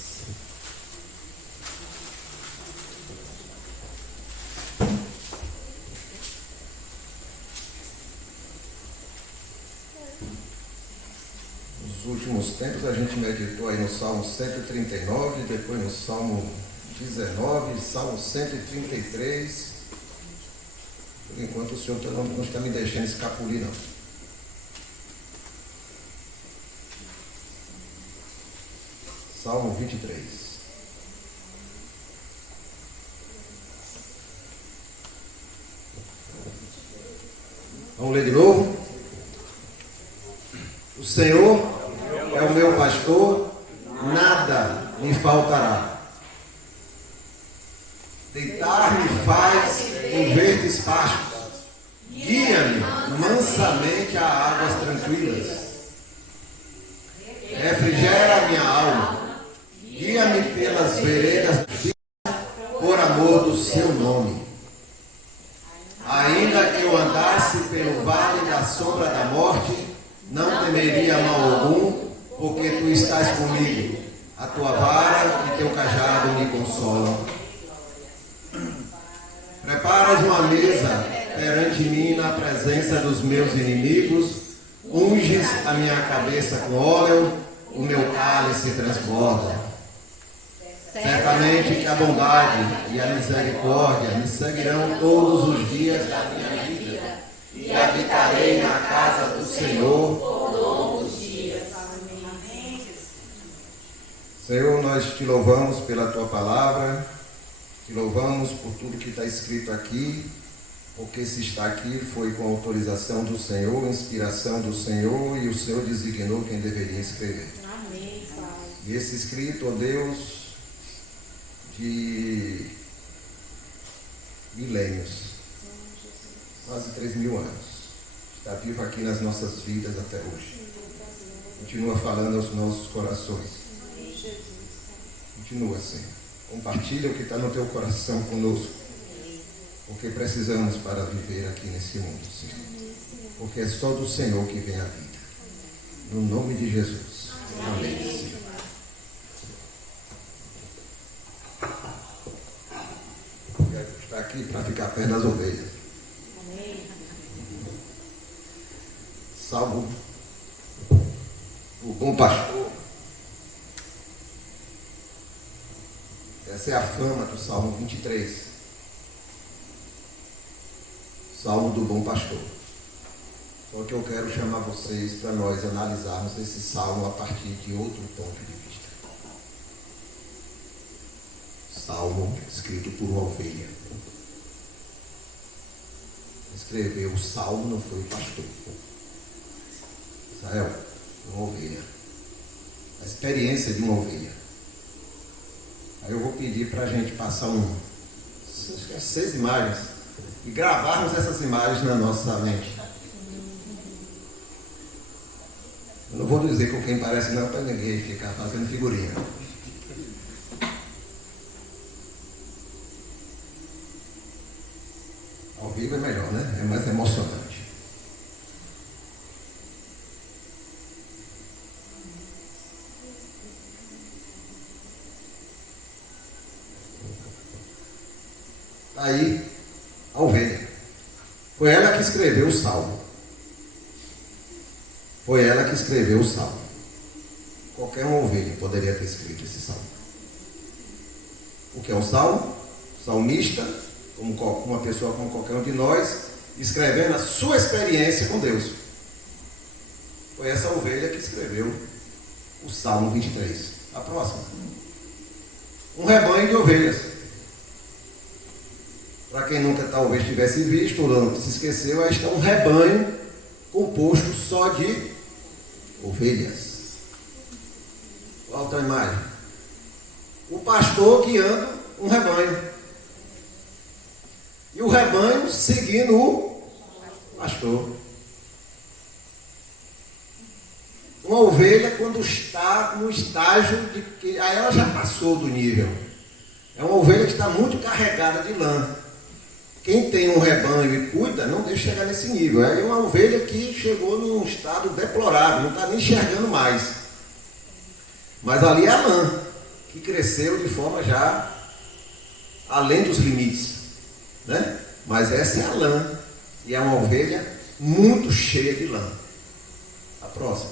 Nos últimos tempos a gente meditou aí no Salmo 139, depois no Salmo 19, Salmo 133. Por enquanto o Senhor não está me deixando escapulir, não. Salmo 23. Vamos ler de novo? O Senhor é o meu pastor, nada me faltará. Deitar-me faz em verdes pastos, guia-me mansamente a águas tranquilas. Refrigera a minha alma, guia-me pelas veredas por amor do seu nome. Ainda que eu andasse pelo vale da sombra da morte, não temeria mal algum, porque tu estás comigo. A tua vara e teu cajado me consolam. Preparas uma mesa perante mim na presença dos meus inimigos, unges a minha cabeça com óleo, o meu cálice transborda. Certamente que a bondade e a misericórdia me seguirão todos os dias da minha vida, e habitarei na casa do Senhor todos os dias. Senhor, nós te louvamos pela tua palavra. Te louvamos por tudo que está escrito aqui, porque se está aqui foi com autorização do Senhor, inspiração do Senhor, e o Senhor designou quem deveria escrever. Amém, Pai. E esse escrito, ó Deus, de milênios, quase 3.000 anos, está vivo aqui nas nossas vidas até hoje. Continua falando aos nossos corações. Continua, Senhor. Compartilha o que está no teu coração conosco, porque precisamos para viver aqui nesse mundo, Senhor. Porque é só do Senhor que vem a vida. No nome de Jesus. Amém, Senhor. Quero estar aqui para ficar perto das ovelhas. Salmo, o bom pastor. Essa é a fama do Salmo 23. Salmo do bom pastor. Só que eu quero chamar vocês para nós analisarmos esse salmo a partir de outro ponto de vista. Salmo escrito por uma ovelha. Escreveu o salmo não foi o pastor. Israel, uma ovelha. A experiência de uma ovelha. Aí eu vou pedir para a gente passar acho que 6 imagens e gravarmos essas imagens na nossa mente. Eu não vou dizer com quem parece não, para ninguém ficar fazendo figurinha. Ao vivo é melhor, né? É mais emocionante. Aí, a ovelha. Foi ela que escreveu o salmo. Foi ela que escreveu o salmo. Qualquer uma ovelha poderia ter escrito esse salmo. O que é um salmo? Salmista, como uma pessoa como qualquer um de nós, escrevendo a sua experiência com Deus. Foi essa ovelha que escreveu o Salmo 23. A próxima. Um rebanho de ovelhas. Para quem nunca talvez tivesse visto, ou não se esqueceu, este é um rebanho composto só de ovelhas. Outra imagem. O pastor guiando um rebanho. E o rebanho seguindo o pastor. Uma ovelha, quando está no estágio de que aí ela já passou do nível. É uma ovelha que está muito carregada de lã. Quem tem um rebanho e cuida, não deixa chegar nesse nível. É uma ovelha que chegou num estado deplorável, não está nem enxergando mais. Mas ali é a lã, que cresceu de forma já além dos limites, né? Mas essa é a lã, e é uma ovelha muito cheia de lã. A próxima.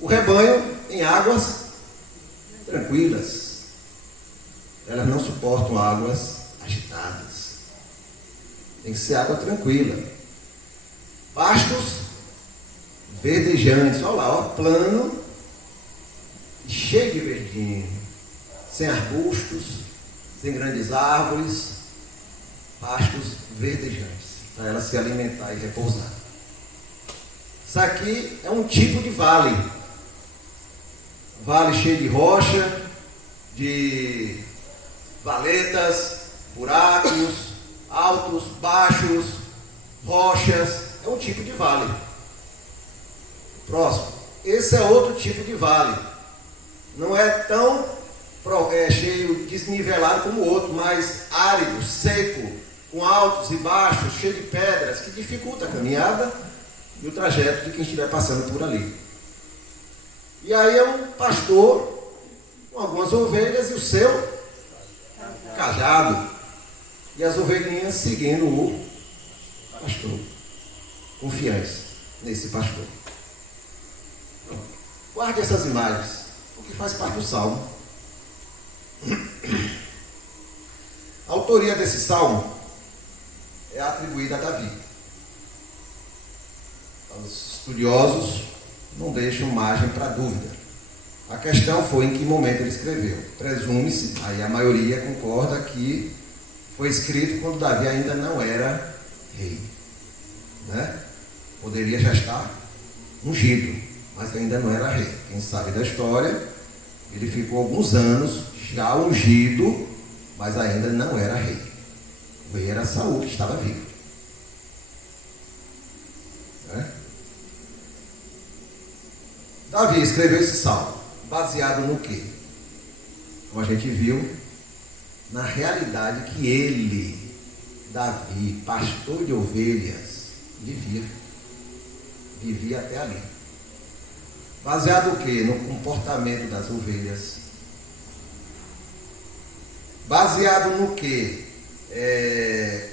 O rebanho em águas tranquilas. Elas não suportam águas agitadas. Tem que ser água tranquila. Pastos verdejantes. Olha lá, ó, plano, cheio de verdinho, sem arbustos, sem grandes árvores, pastos verdejantes, para ela se alimentar e repousar. Isso aqui é um tipo de vale. Vale cheio de rocha, de valetas, buracos, altos, baixos, rochas. É um tipo de vale. Próximo. Esse é outro tipo de vale. Não é tão cheio, desnivelado como o outro, mas árido, seco, com altos e baixos, cheio de pedras, que dificulta a caminhada e o trajeto de quem estiver passando por ali. E aí é um pastor com algumas ovelhas e o seu cajado. E as ovelhinhas seguindo o pastor. Confiantes nesse pastor. Guarde essas imagens, porque faz parte do salmo. A autoria desse salmo é atribuída a Davi. Os estudiosos não deixam margem para dúvida. A questão foi em que momento ele escreveu. Presume-se, aí a maioria concorda que foi escrito quando Davi ainda não era rei, né? Poderia já estar ungido, mas ainda não era rei. Quem sabe da história, ele ficou alguns anos já ungido, mas ainda não era rei. O rei era Saul, que estava vivo, né? Davi escreveu esse salmo baseado no quê? Como a gente viu, na realidade que ele, Davi, pastor de ovelhas, vivia até ali. Baseado o quê? No comportamento das ovelhas. Baseado no quê?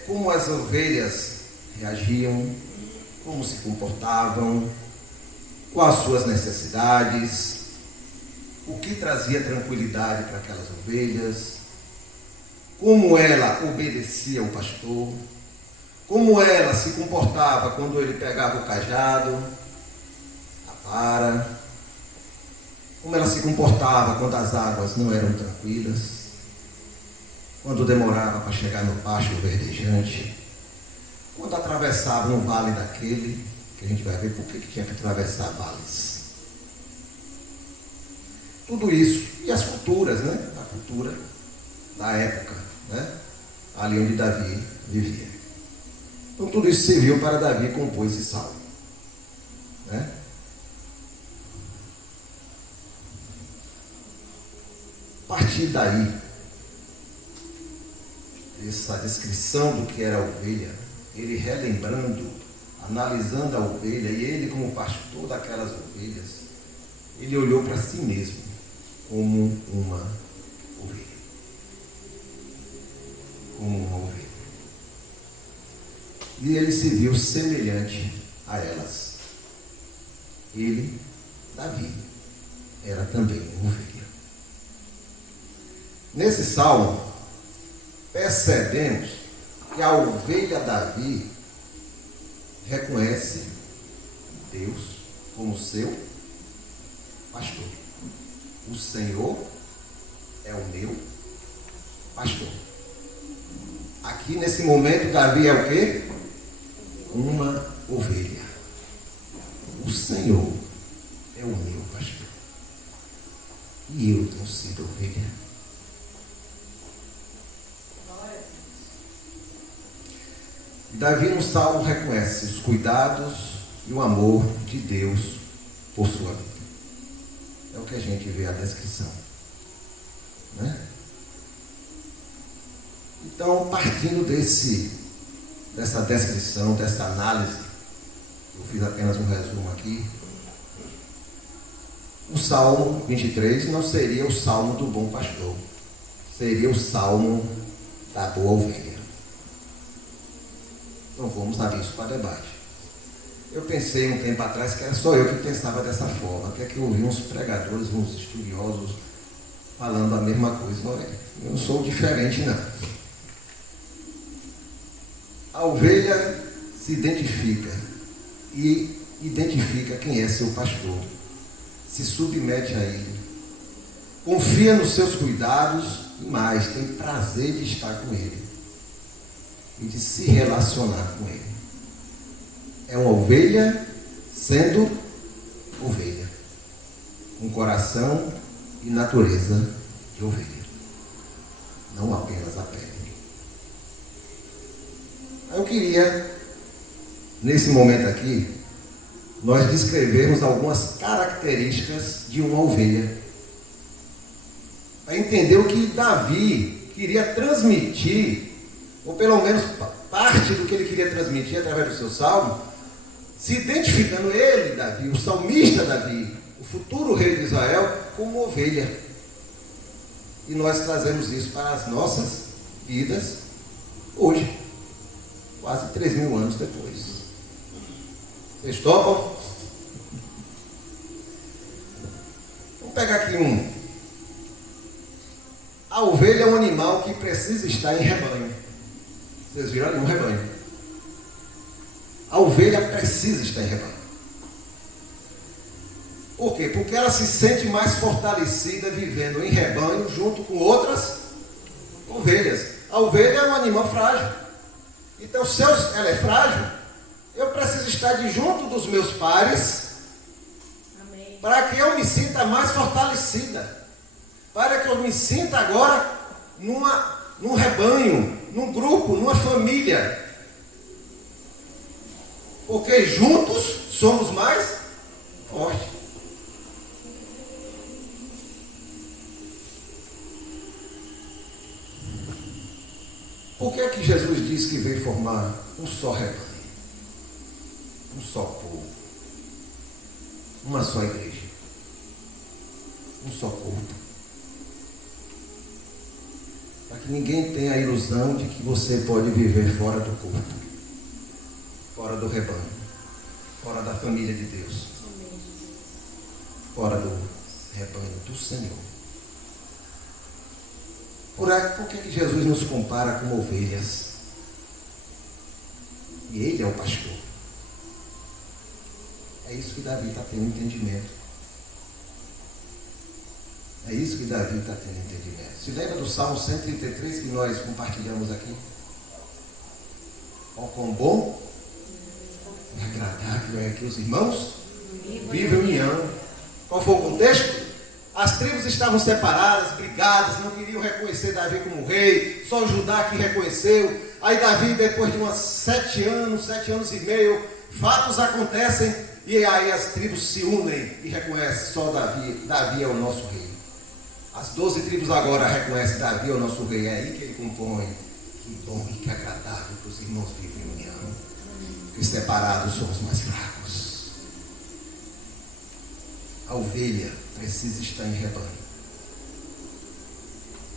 Como as ovelhas reagiam, como se comportavam, com as suas necessidades, o que trazia tranquilidade para aquelas ovelhas, como ela obedecia ao pastor, como ela se comportava quando ele pegava o cajado, a vara, como ela se comportava quando as águas não eram tranquilas, quando demorava para chegar no pasto verdejante, quando atravessava um vale daquele, que a gente vai ver por que tinha que atravessar vales. Tudo isso, e as culturas, né? A cultura da época, né? Ali onde Davi vivia. Então tudo isso serviu para Davi compor esse salmo, né? A partir daí, essa descrição do que era a ovelha, ele relembrando, analisando a ovelha, e ele como pastor daquelas ovelhas, ele olhou para si mesmo como uma ovelha. Como uma ovelha. E ele se viu semelhante a elas. Ele, Davi, era também uma ovelha. Nesse salmo, percebemos que a ovelha Davi reconhece Deus como seu pastor. O Senhor é o meu pastor. Aqui nesse momento, Davi é o quê? Uma ovelha. O Senhor é o meu pastor. E eu tenho sido ovelha. Davi no Salmo reconhece os cuidados e o amor de Deus por sua vida. É o que a gente vê a descrição. Né? Então, partindo dessa descrição, dessa análise, eu fiz apenas um resumo aqui. O Salmo 23 não seria o Salmo do bom pastor, seria o Salmo da boa ovelha. Então vamos abrir isso para debate. Eu pensei um tempo atrás que era só eu que pensava dessa forma, até que eu ouvi uns pregadores, uns estudiosos falando a mesma coisa. Não é? Eu não sou diferente, não. A ovelha se identifica e identifica quem é seu pastor, se submete a ele, confia nos seus cuidados e mais, tem prazer de estar com ele e de se relacionar com ele. É uma ovelha sendo ovelha, com coração e natureza de ovelha, não apenas a pele. Eu queria, nesse momento aqui, nós descrevermos algumas características de uma ovelha, para entender o que Davi queria transmitir, ou pelo menos parte do que ele queria transmitir através do seu salmo, se identificando ele, Davi, o salmista Davi, o futuro rei de Israel, como ovelha. E nós trazemos isso para as nossas vidas hoje, quase 3.000 anos depois. Vocês topam? Vamos pegar aqui um. A ovelha é um animal que precisa estar em rebanho. Vocês viram ali um rebanho? A ovelha precisa estar em rebanho. Por quê? Porque ela se sente mais fortalecida vivendo em rebanho junto com outras ovelhas. A ovelha é um animal frágil. Então, se ela é frágil, eu preciso estar junto dos meus pares. Amém. Para que eu me sinta mais fortalecida. Para que eu me sinta agora num rebanho, num grupo, numa família. Porque juntos somos mais fortes. Por que é que Jesus diz que veio formar um só rebanho? Um só povo? Uma só igreja? Um só corpo? Para que ninguém tenha a ilusão de que você pode viver fora do corpo, fora do rebanho, fora da família de Deus, fora do rebanho do Senhor. Por que Jesus nos compara com ovelhas? E ele é o pastor. É isso que Davi está tendo entendimento. É isso que Davi está tendo entendimento. Se lembra do Salmo 133 que nós compartilhamos aqui? Ó, quão bom e agradável é que os irmãos vivam em união. Qual foi o contexto? As tribos estavam separadas, brigadas, não queriam reconhecer Davi como rei, só Judá que reconheceu. Aí Davi, depois de 7 anos e meio, fatos acontecem e aí as tribos se unem e reconhecem só Davi é o nosso rei. As 12 tribos agora reconhecem Davi é o nosso rei, é aí que ele compõe Que bom e que agradável que os irmãos vivem em união. Que separados somos mais fracos. A ovelha precisa estar em rebanho.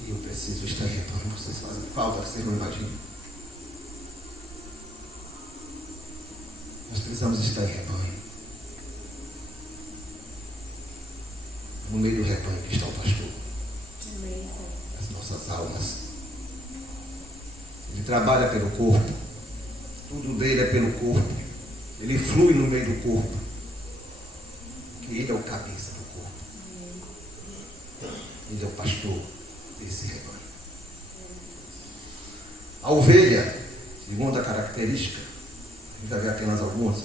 E eu preciso estar em rebanho. Vocês fazem falta, vocês não imaginam. Nós precisamos estar em rebanho. No meio do rebanho que está o pastor. As nossas almas. Ele trabalha pelo corpo. Tudo dele é pelo corpo. Ele flui no meio do corpo. Que ele é o cabeça do corpo. Ele é o pastor desse rebanho. A ovelha, segunda característica, a gente vai ver apenas algumas.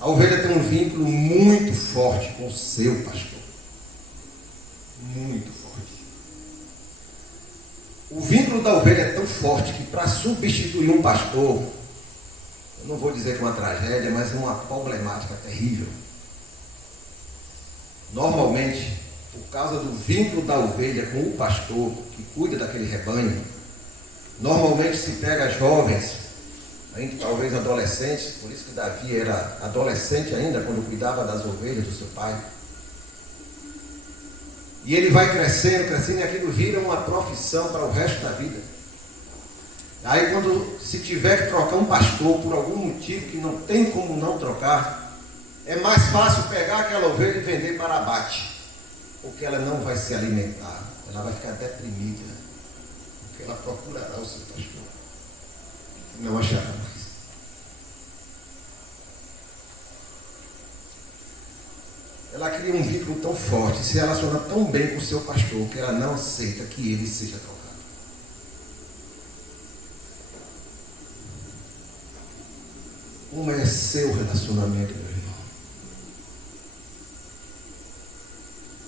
A ovelha tem um vínculo muito forte com o seu pastor. Muito forte. O vínculo da ovelha é tão forte que para substituir um pastor, eu não vou dizer que é uma tragédia, mas é uma problemática terrível. Normalmente, por causa do vínculo da ovelha com o pastor que cuida daquele rebanho, normalmente se pega jovens, ainda talvez adolescentes, por isso que Davi era adolescente ainda quando cuidava das ovelhas do seu pai. E ele vai crescendo, crescendo, e aquilo vira uma profissão para o resto da vida. Aí quando se tiver que trocar um pastor por algum motivo que não tem como não trocar, é mais fácil pegar aquela ovelha e vender para abate, porque ela não vai se alimentar, ela vai ficar deprimida, porque ela procurará o seu pastor, não achará mais. Ela cria um vínculo tão forte, se relaciona tão bem com o seu pastor, que ela não aceita que ele seja trocado. Como é seu relacionamento, meu irmão?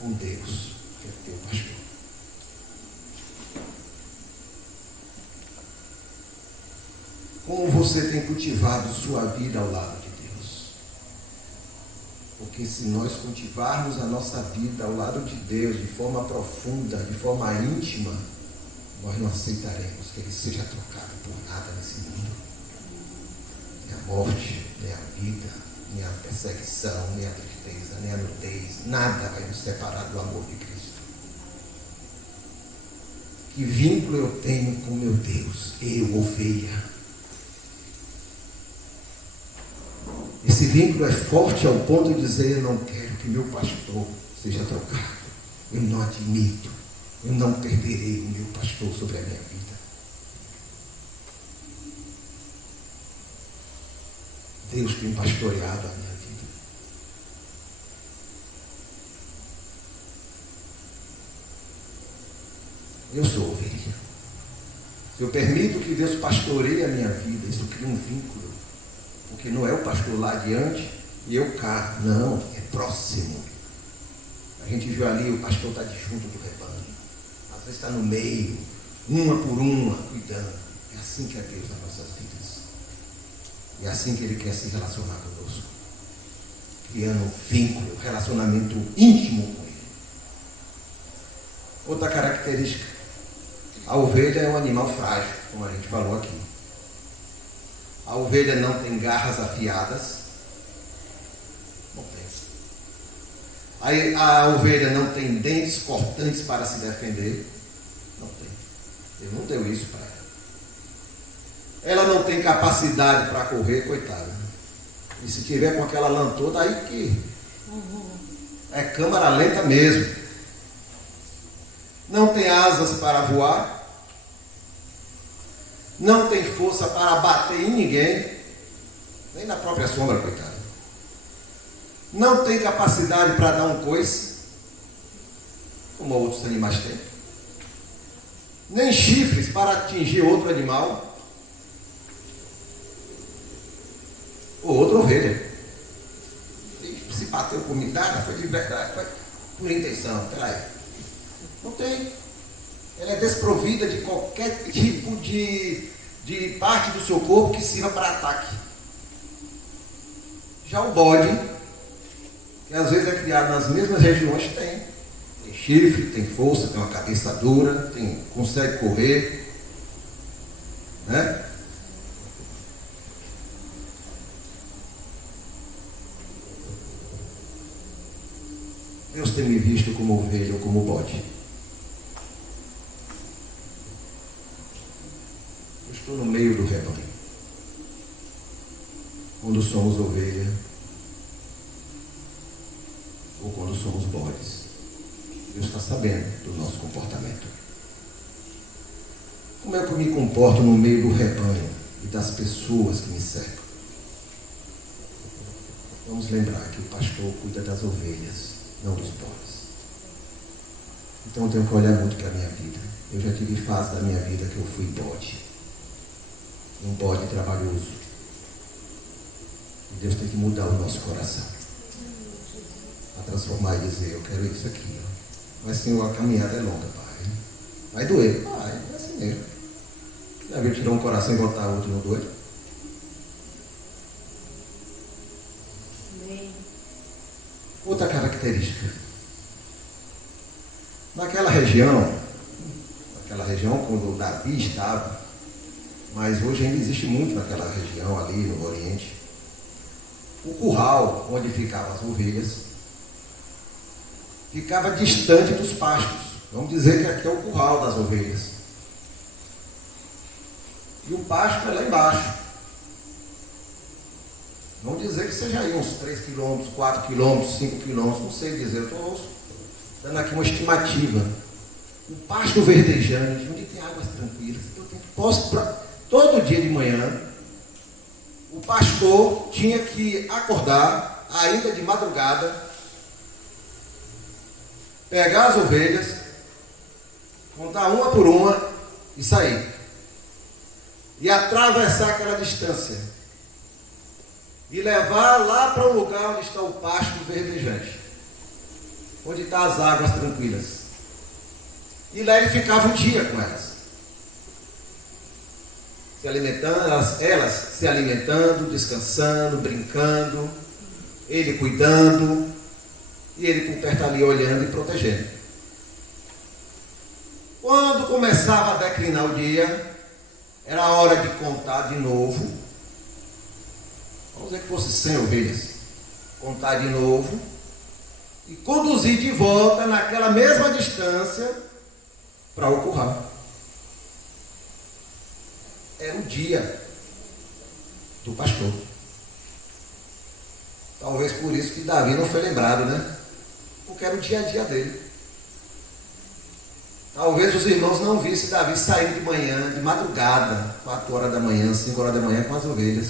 Com Deus, que é teu pastor. Como você tem cultivado sua vida ao lado de Deus? Porque se nós cultivarmos a nossa vida ao lado de Deus de forma profunda, de forma íntima, nós não aceitaremos que Ele seja trocado por nada nesse mundo. Nem a morte, nem a vida, nem a perseguição, nem a tristeza, nem a nudez, nada vai nos separar do amor de Cristo. Que vínculo eu tenho com meu Deus, eu, ovelha. Esse vínculo é forte ao ponto de dizer: eu não quero que meu pastor seja trocado. Eu não admito, eu não perderei o meu pastor sobre a minha vida. Deus tem pastoreado a minha vida. Eu sou ovelha. Se eu permito que Deus pastoreie a minha vida, isso cria um vínculo. Porque não é o pastor lá adiante e eu cá. Não, é próximo. A gente viu ali, o pastor está junto do rebanho. Às vezes está no meio, uma por uma, cuidando. É assim que é Deus nas nossas vidas. É assim que Ele quer se relacionar conosco. Criando um vínculo, um relacionamento íntimo com Ele. Outra característica. A ovelha é um animal frágil, como a gente falou aqui. A ovelha não tem garras afiadas. Não tem. A ovelha não tem dentes cortantes para se defender. Não tem. Ele não deu isso para ela. Ela não tem capacidade para correr, coitada. E se tiver com aquela lã toda, aí que é câmara lenta mesmo. Não tem asas para voar. Não tem força para bater em ninguém, nem na própria sombra, coitado. Não tem capacidade para dar um coice, como outros animais têm. Nem chifres para atingir outro animal, ou outra ovelha. Se bateu comigo, foi de verdade, foi por intenção, peraí. Não tem. Ela é desprovida de qualquer tipo de parte do seu corpo que sirva para ataque. Já o bode, que às vezes é criado nas mesmas regiões, tem chifre, tem força, tem uma cabeça dura, consegue correr. né? Deus tem me visto como ovelha ou como bode. Eu estou no meio do rebanho. Quando somos ovelha ou quando somos bodes. Deus está sabendo do nosso comportamento. Como é que eu me comporto no meio do rebanho e das pessoas que me cercam? Vamos lembrar que o pastor cuida das ovelhas, não dos bodes. Então eu tenho que olhar muito para a minha vida. Eu já tive fase da minha vida que eu fui bode. Um bode trabalhoso. E Deus tem que mudar o nosso coração. A transformar e dizer, eu quero isso aqui. Ó. Mas Senhor, a caminhada é longa, Pai. Vai doer. Vai, é assim mesmo. Já viu tirar um coração e botar outro no doido? Outra característica. Naquela região quando Davi estava, mas hoje ainda existe muito naquela região ali no Oriente, o curral onde ficavam as ovelhas ficava distante dos pastos. Vamos dizer que aqui é o curral das ovelhas. E o pasto é lá embaixo. Vamos dizer que seja aí uns 3 quilômetros, 4 quilômetros, 5 quilômetros, não sei dizer, eu estou dando aqui uma estimativa. Um pasto verdejante, onde tem águas tranquilas. Todo dia de manhã, o pastor tinha que acordar, ainda de madrugada, pegar as ovelhas, contar uma por uma e sair. E atravessar aquela distância. E levar lá para o lugar onde está o pasto verdejante. Onde estão as águas tranquilas. E lá ele ficava um dia com elas. Se alimentando, elas se alimentando, descansando, brincando. Ele cuidando. E ele por perto ali olhando e protegendo. Quando começava a declinar o dia, era a hora de contar de novo. Vamos dizer que fosse 100 ovelhas. Contar de novo. E conduzir de volta naquela mesma distância para o curral. Era o dia do pastor. Talvez por isso que Davi não foi lembrado, né? Porque era o dia a dia dele. Talvez os irmãos não vissem Davi saindo de manhã, de madrugada, 4 horas da manhã, 5 horas da manhã com as ovelhas.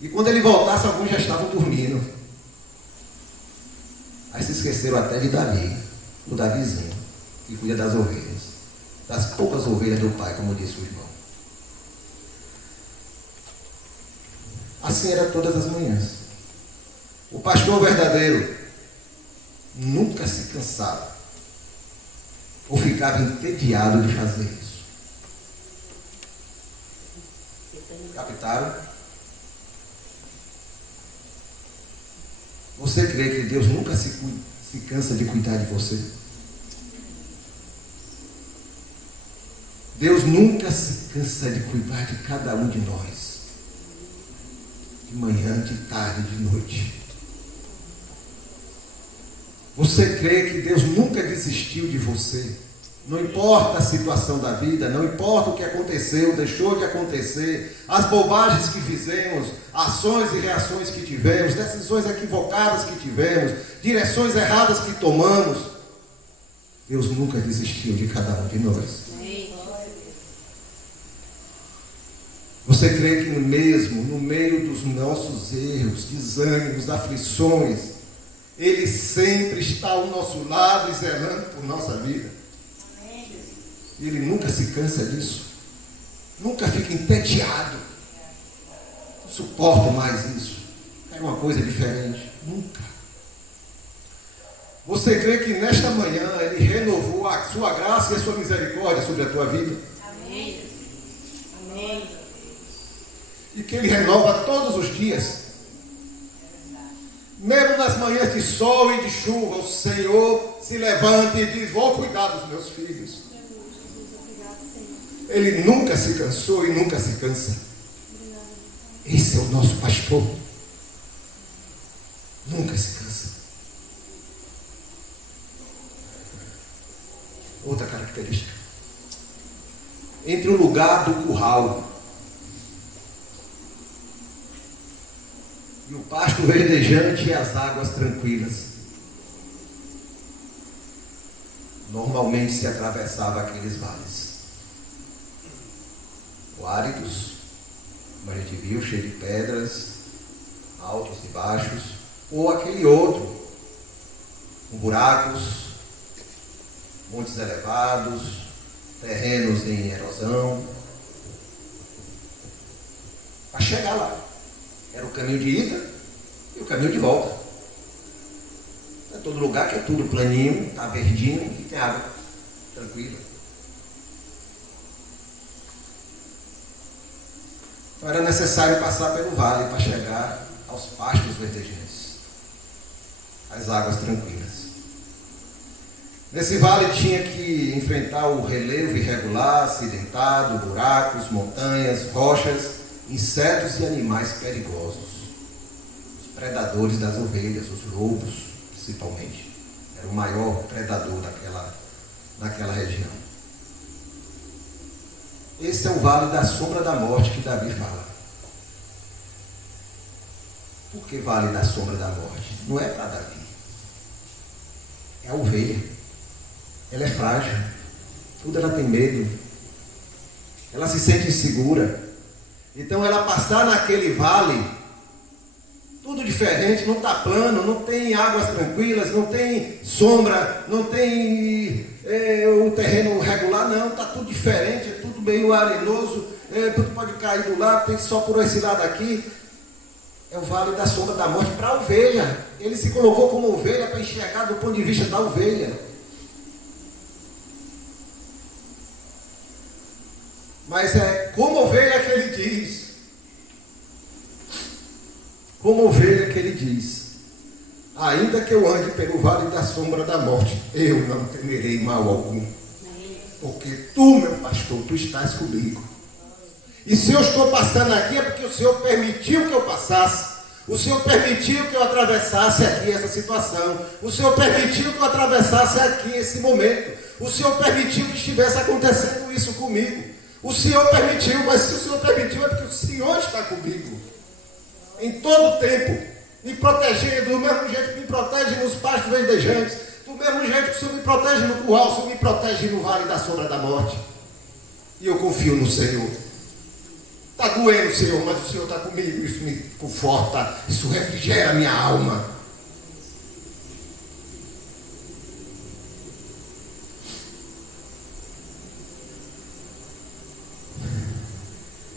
E quando ele voltasse, alguns já estavam dormindo. Aí se esqueceram até de Davi, o Davizinho, que cuida das ovelhas. Das poucas ovelhas do pai, como disse o irmão. Assim era todas as manhãs. O pastor verdadeiro nunca se cansava ou ficava entediado de fazer isso. Captaram? Você crê que Deus nunca se cansa de cuidar de você? Deus nunca se cansa de cuidar de cada um de nós. De manhã, de tarde, de noite. Você crê que Deus nunca desistiu de você? Não importa a situação da vida, não importa o que aconteceu, deixou de acontecer, as bobagens que fizemos, ações e reações que tivemos, decisões equivocadas que tivemos, direções erradas que tomamos. Deus nunca desistiu de cada um de nós. Você crê que mesmo no meio dos nossos erros, desânimos, aflições, Ele sempre está ao nosso lado e zelando por nossa vida? E Ele nunca se cansa disso. Nunca fica entediado. Não suporto mais isso. Quero uma coisa diferente. Nunca. Você crê que nesta manhã Ele renovou a sua graça e a sua misericórdia sobre a tua vida? Amém. Amém. E que Ele renova todos os dias. Mesmo nas manhãs de sol e de chuva, o Senhor se levanta e diz: vou cuidar dos meus filhos. Ele nunca se cansou e nunca se cansa. Esse é o nosso pastor. Nunca se cansa. Outra característica. Entre o lugar do curral e o pasto verdejante e as águas tranquilas, normalmente se atravessava aqueles vales. Áridos, como a gente viu, cheio de pedras, altos e baixos, ou aquele outro, com buracos, montes elevados, terrenos em erosão. Para chegar lá, era o caminho de ida e o caminho de volta. É todo lugar que é tudo planinho, está verdinho e tem água tranquila. Então era necessário passar pelo vale para chegar aos pastos verdejantes, às águas tranquilas. Nesse vale tinha que enfrentar o relevo irregular, acidentado, buracos, montanhas, rochas, insetos e animais perigosos. Os predadores das ovelhas, os lobos, principalmente. Era o maior predador daquela região. Esse é o vale da sombra da morte que Davi fala. Por que vale da sombra da morte? Não é para Davi. É a ovelha. Ela é frágil. Tudo ela tem medo. Ela se sente insegura. Então ela passar naquele vale, tudo diferente, não está plano, não tem águas tranquilas, não tem sombra, não tem o terreno regular, não, está tudo diferente, é tudo meio arenoso, tudo pode cair do lado, tem só por esse lado aqui. É o vale da sombra da morte para a ovelha. Ele se colocou como ovelha para enxergar do ponto de vista da ovelha. Mas é como ovelha que ele diz. Como ovelha que ele diz. Ainda que eu ande pelo vale da sombra da morte, eu não temerei mal algum. Porque tu, meu pastor, tu estás comigo. E se eu estou passando aqui é porque o Senhor permitiu que eu passasse. O Senhor permitiu que eu atravessasse aqui essa situação. O Senhor permitiu que eu atravessasse aqui esse momento. O Senhor permitiu que estivesse acontecendo isso comigo. O Senhor permitiu, mas se o Senhor permitiu é porque o Senhor está comigo. Em todo o tempo, me protegendo, do mesmo jeito que me protege nos pastos verdejantes, do mesmo jeito que o Senhor me protege no curral, o Senhor me protege no vale da sombra da morte. E eu confio no Senhor. Está doendo, Senhor, mas o Senhor está comigo, isso me conforta, isso refrigera a minha alma.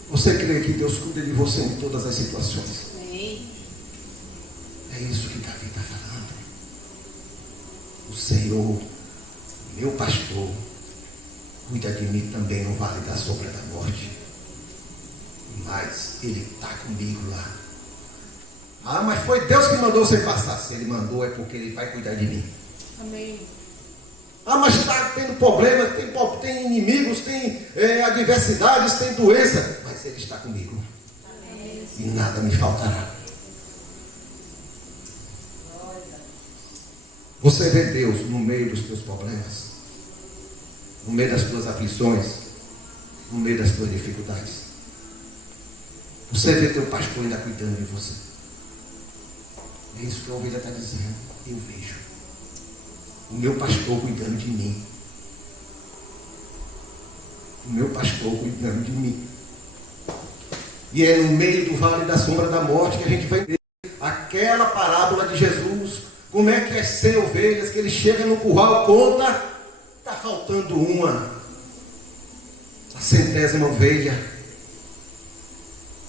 Você crê que Deus cuida de você em todas as situações? Amém. É isso que Davi está falando. O Senhor, meu pastor, cuida de mim também no vale da sombra da morte. Mas Ele está comigo lá. Ah, mas foi Deus que mandou você passar. Se Ele mandou é porque Ele vai cuidar de mim. Amém. Ah, mas está tendo problema, tem inimigos, tem adversidades, tem doença. Mas Ele está comigo. Amém. E nada me faltará. Você vê Deus no meio dos teus problemas, no meio das tuas aflições, no meio das tuas dificuldades. Você vê teu pastor ainda cuidando de você. É isso que a ovelha está dizendo. Eu vejo o meu pastor cuidando de mim. O meu pastor cuidando de mim. E é no meio do vale da sombra da morte que a gente vai ver aquela parábola de Jesus. Como é que as 100 ovelhas que ele chega no curral, conta, está faltando uma. A 100ª ovelha.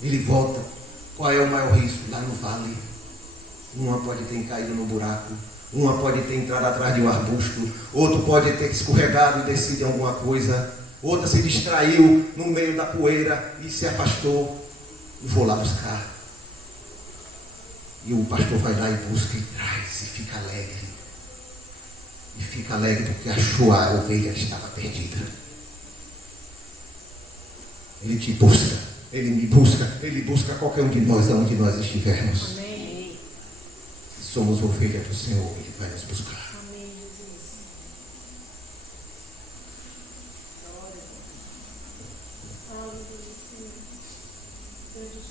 Ele volta. Qual é o maior risco? Lá no vale. Uma pode ter caído no buraco. Uma pode ter entrado atrás de um arbusto. Outro pode ter escorregado e descido em alguma coisa. Outra se distraiu no meio da poeira e se afastou. E vou lá buscar. E o pastor vai lá e busca e traz e fica alegre. E fica alegre porque achou a ovelha que estava perdida. Ele te busca, Ele me busca, Ele busca qualquer um de nós, aonde nós estivermos. Amém. Se somos ovelha do Senhor, Ele vai nos buscar. Amém, Jesus.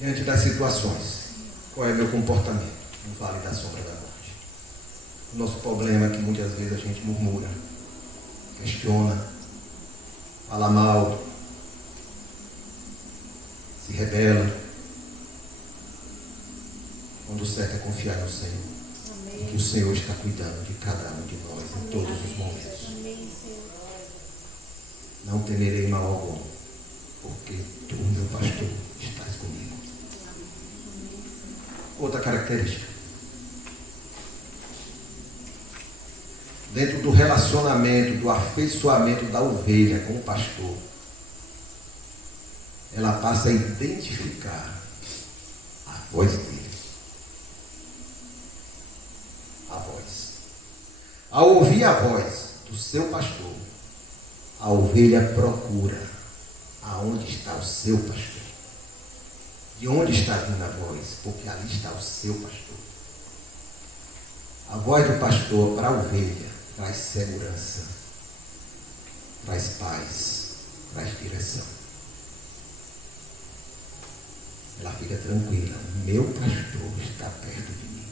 Diante das situações, qual é o meu comportamento no vale da sombra da morte? O nosso problema é que muitas vezes a gente murmura, questiona, fala mal, se rebela. Quando o certo é confiar no Senhor. Amém. Que o Senhor está cuidando de cada um de nós em todos os momentos. Amém, Senhor. Não temerei mal algum, porque tu, meu pastor, estás comigo. Outra característica. Dentro do relacionamento, do afeiçoamento da ovelha com o pastor, ela passa a identificar a voz dele. A voz. Ao ouvir a voz do seu pastor, a ovelha procura aonde está o seu pastor. De onde está vindo a voz? Porque ali está o seu pastor. A voz do pastor para a ovelha traz segurança, traz paz, traz direção. Ela fica tranquila. Meu pastor está perto de mim.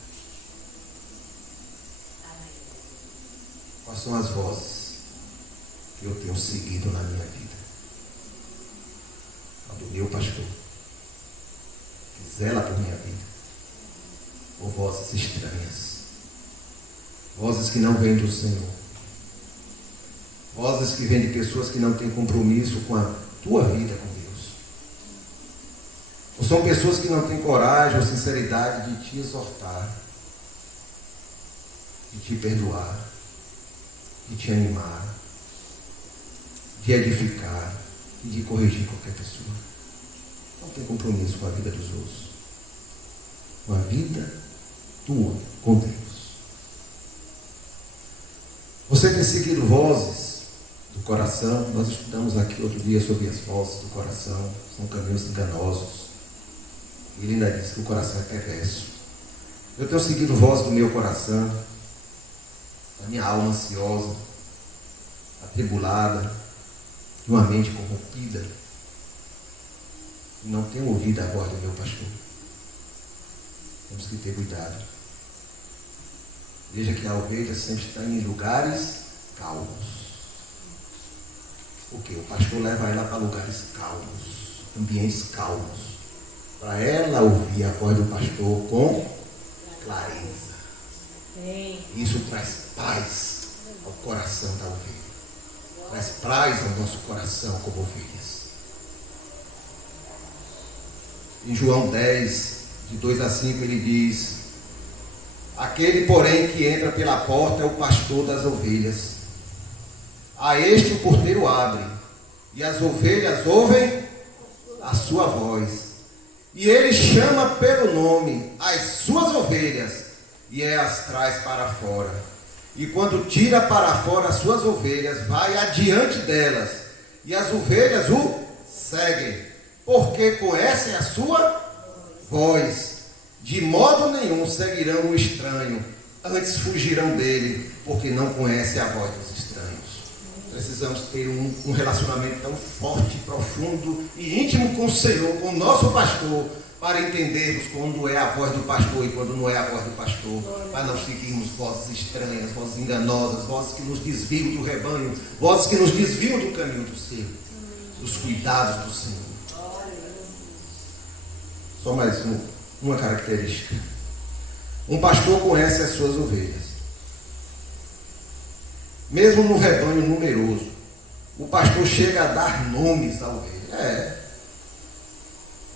Quais são as vozes que eu tenho seguido na minha vida? A do meu pastor, que zela por minha vida, ou vozes estranhas, vozes que não vêm do Senhor, vozes que vêm de pessoas que não têm compromisso com a tua vida com Deus, ou são pessoas que não têm coragem ou sinceridade de te exortar, de te perdoar, de te animar, de edificar e de corrigir qualquer pessoa. Não tem compromisso com a vida dos outros, com a vida tua com Deus. Você tem seguido vozes do coração? Nós estudamos aqui outro dia sobre as vozes do coração, são caminhos enganosos. E ele ainda diz que o coração é perverso. Eu tenho seguido vozes do meu coração, da minha alma ansiosa, atribulada, de uma mente corrompida, e não tenho ouvido a voz do meu pastor. Temos que ter cuidado. Veja que a ovelha sempre está em lugares calmos. Porque o pastor leva ela para lugares calmos, ambientes calmos, para ela ouvir a voz do pastor com clareza. Isso traz paz ao coração da ovelha. Traz paz ao nosso coração como ovelhas. Em João 10, de 2 a 5, ele diz: aquele, porém, que entra pela porta é o pastor das ovelhas. A este o porteiro abre, e as ovelhas ouvem a sua voz. E ele chama pelo nome as suas ovelhas, e as traz para fora. E quando tira para fora as suas ovelhas, vai adiante delas, e as ovelhas o seguem, porque conhecem a sua voz. De modo nenhum seguirão o estranho, antes fugirão dele, porque não conhecem a voz dos estranhos. Precisamos ter um relacionamento tão forte, profundo e íntimo com o Senhor, com o nosso pastor, para entendermos quando é a voz do pastor e quando não é a voz do pastor, para não seguirmos vozes estranhas, vozes enganosas, vozes que nos desviam do rebanho, vozes que nos desviam do caminho do Senhor, dos cuidados do Senhor. Só mais uma característica. Um pastor conhece as suas ovelhas. Mesmo no rebanho numeroso, o pastor chega a dar nomes à ovelha.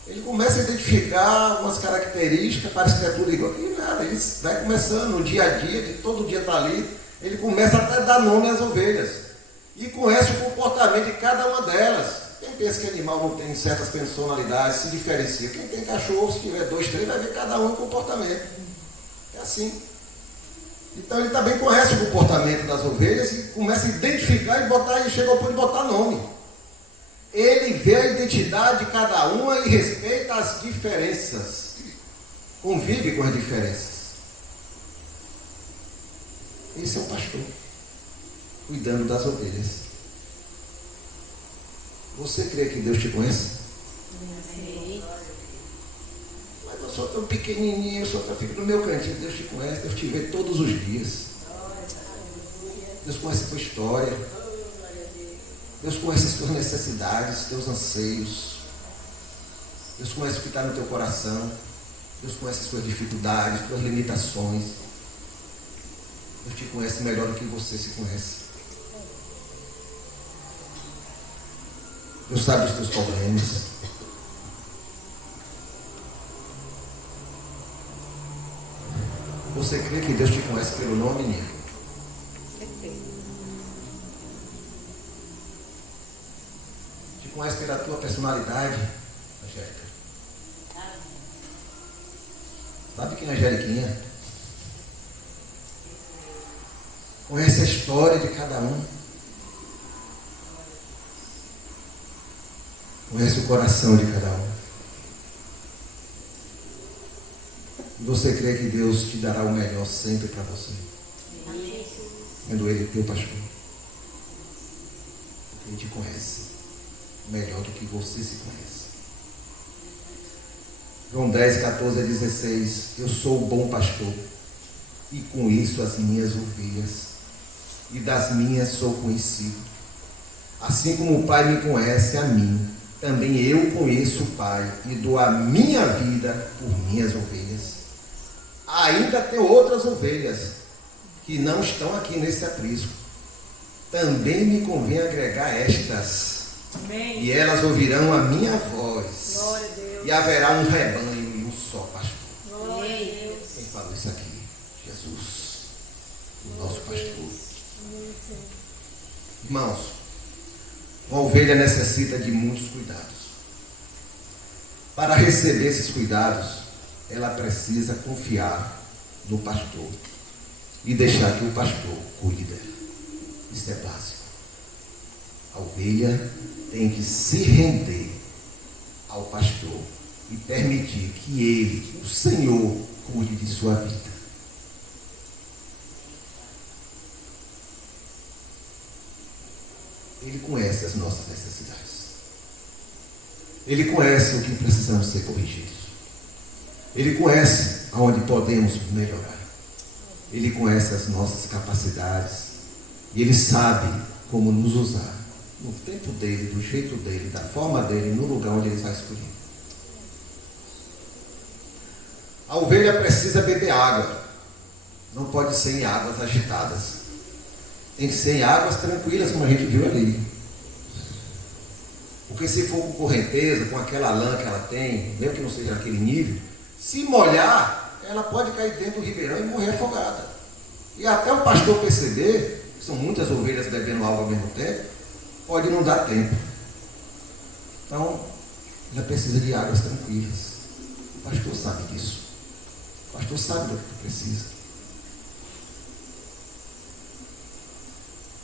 Ele começa a identificar algumas características, parece que é tudo igual. E nada, ele vai começando no dia a dia, de todo dia está ali, ele começa até a dar nome às ovelhas. E conhece o comportamento de cada uma delas. Quem pensa que animal não tem certas personalidades, se diferencia. Quem tem cachorro, se tiver 2, 3, vai ver cada um o comportamento. É assim. Então ele também conhece o comportamento das ovelhas e começa a identificar e chega ao ponto de botar nome. Ele vê a identidade de cada uma e respeita as diferenças. Convive com as diferenças. Esse é o pastor, cuidando das ovelhas. Você crê que Deus te conhece? Sim. Mas eu sou tão pequenininho, eu sou tão fico no meu cantinho. Deus te conhece, Deus te vê todos os dias. Deus conhece a tua história. Deus conhece as tuas necessidades, teus anseios. Deus conhece o que está no teu coração. Deus conhece as tuas dificuldades, tuas limitações. Deus te conhece melhor do que você se conhece. Deus sabe os teus problemas. Você crê que Deus te conhece pelo nome, menino? Te conhece pela tua personalidade, Angélica? Sabe quem é a Angeliquinha? Conhece a história de cada um. Conhece o coração de cada um. E você crê que Deus te dará o melhor sempre para você? Sendo Ele teu pastor. Porque Ele te conhece melhor do que você se conhece. João 10, 14 a 16. Eu sou o bom pastor, e com isso as minhas ovelhas, e das minhas sou conhecido. Assim como o Pai me conhece a mim, também eu conheço o Pai, e dou a minha vida por minhas ovelhas. Ainda tem outras ovelhas que não estão aqui nesse aprisco. Também me convém agregar estas. Amém. E elas ouvirão a minha voz. Glória a Deus. E haverá um rebanho e um só pastor. Glória a Deus. Quem falou isso aqui? Jesus, o nosso pastor. Irmãos, uma ovelha necessita de muitos cuidados. Para receber esses cuidados, ela precisa confiar no pastor e deixar que o pastor cuide dela. Isso é básico. A ovelha tem que se render ao pastor e permitir que ele, o Senhor, cuide de sua vida. Ele conhece as nossas necessidades. Ele conhece o que precisamos ser corrigidos. Ele conhece aonde podemos melhorar. Ele conhece as nossas capacidades. E Ele sabe como nos usar. No tempo dele, do jeito dele, da forma dele, no lugar onde Ele está escolhido. A ovelha precisa beber água. Não pode ser em águas agitadas. Tem que ser em águas tranquilas, como a gente viu ali. Porque se for com correnteza, com aquela lã que ela tem, mesmo que não seja naquele nível, se molhar, ela pode cair dentro do ribeirão e morrer afogada. E até o pastor perceber, que são muitas ovelhas bebendo água ao mesmo tempo, pode não dar tempo. Então, ela precisa de águas tranquilas. O pastor sabe disso. O pastor sabe do que precisa.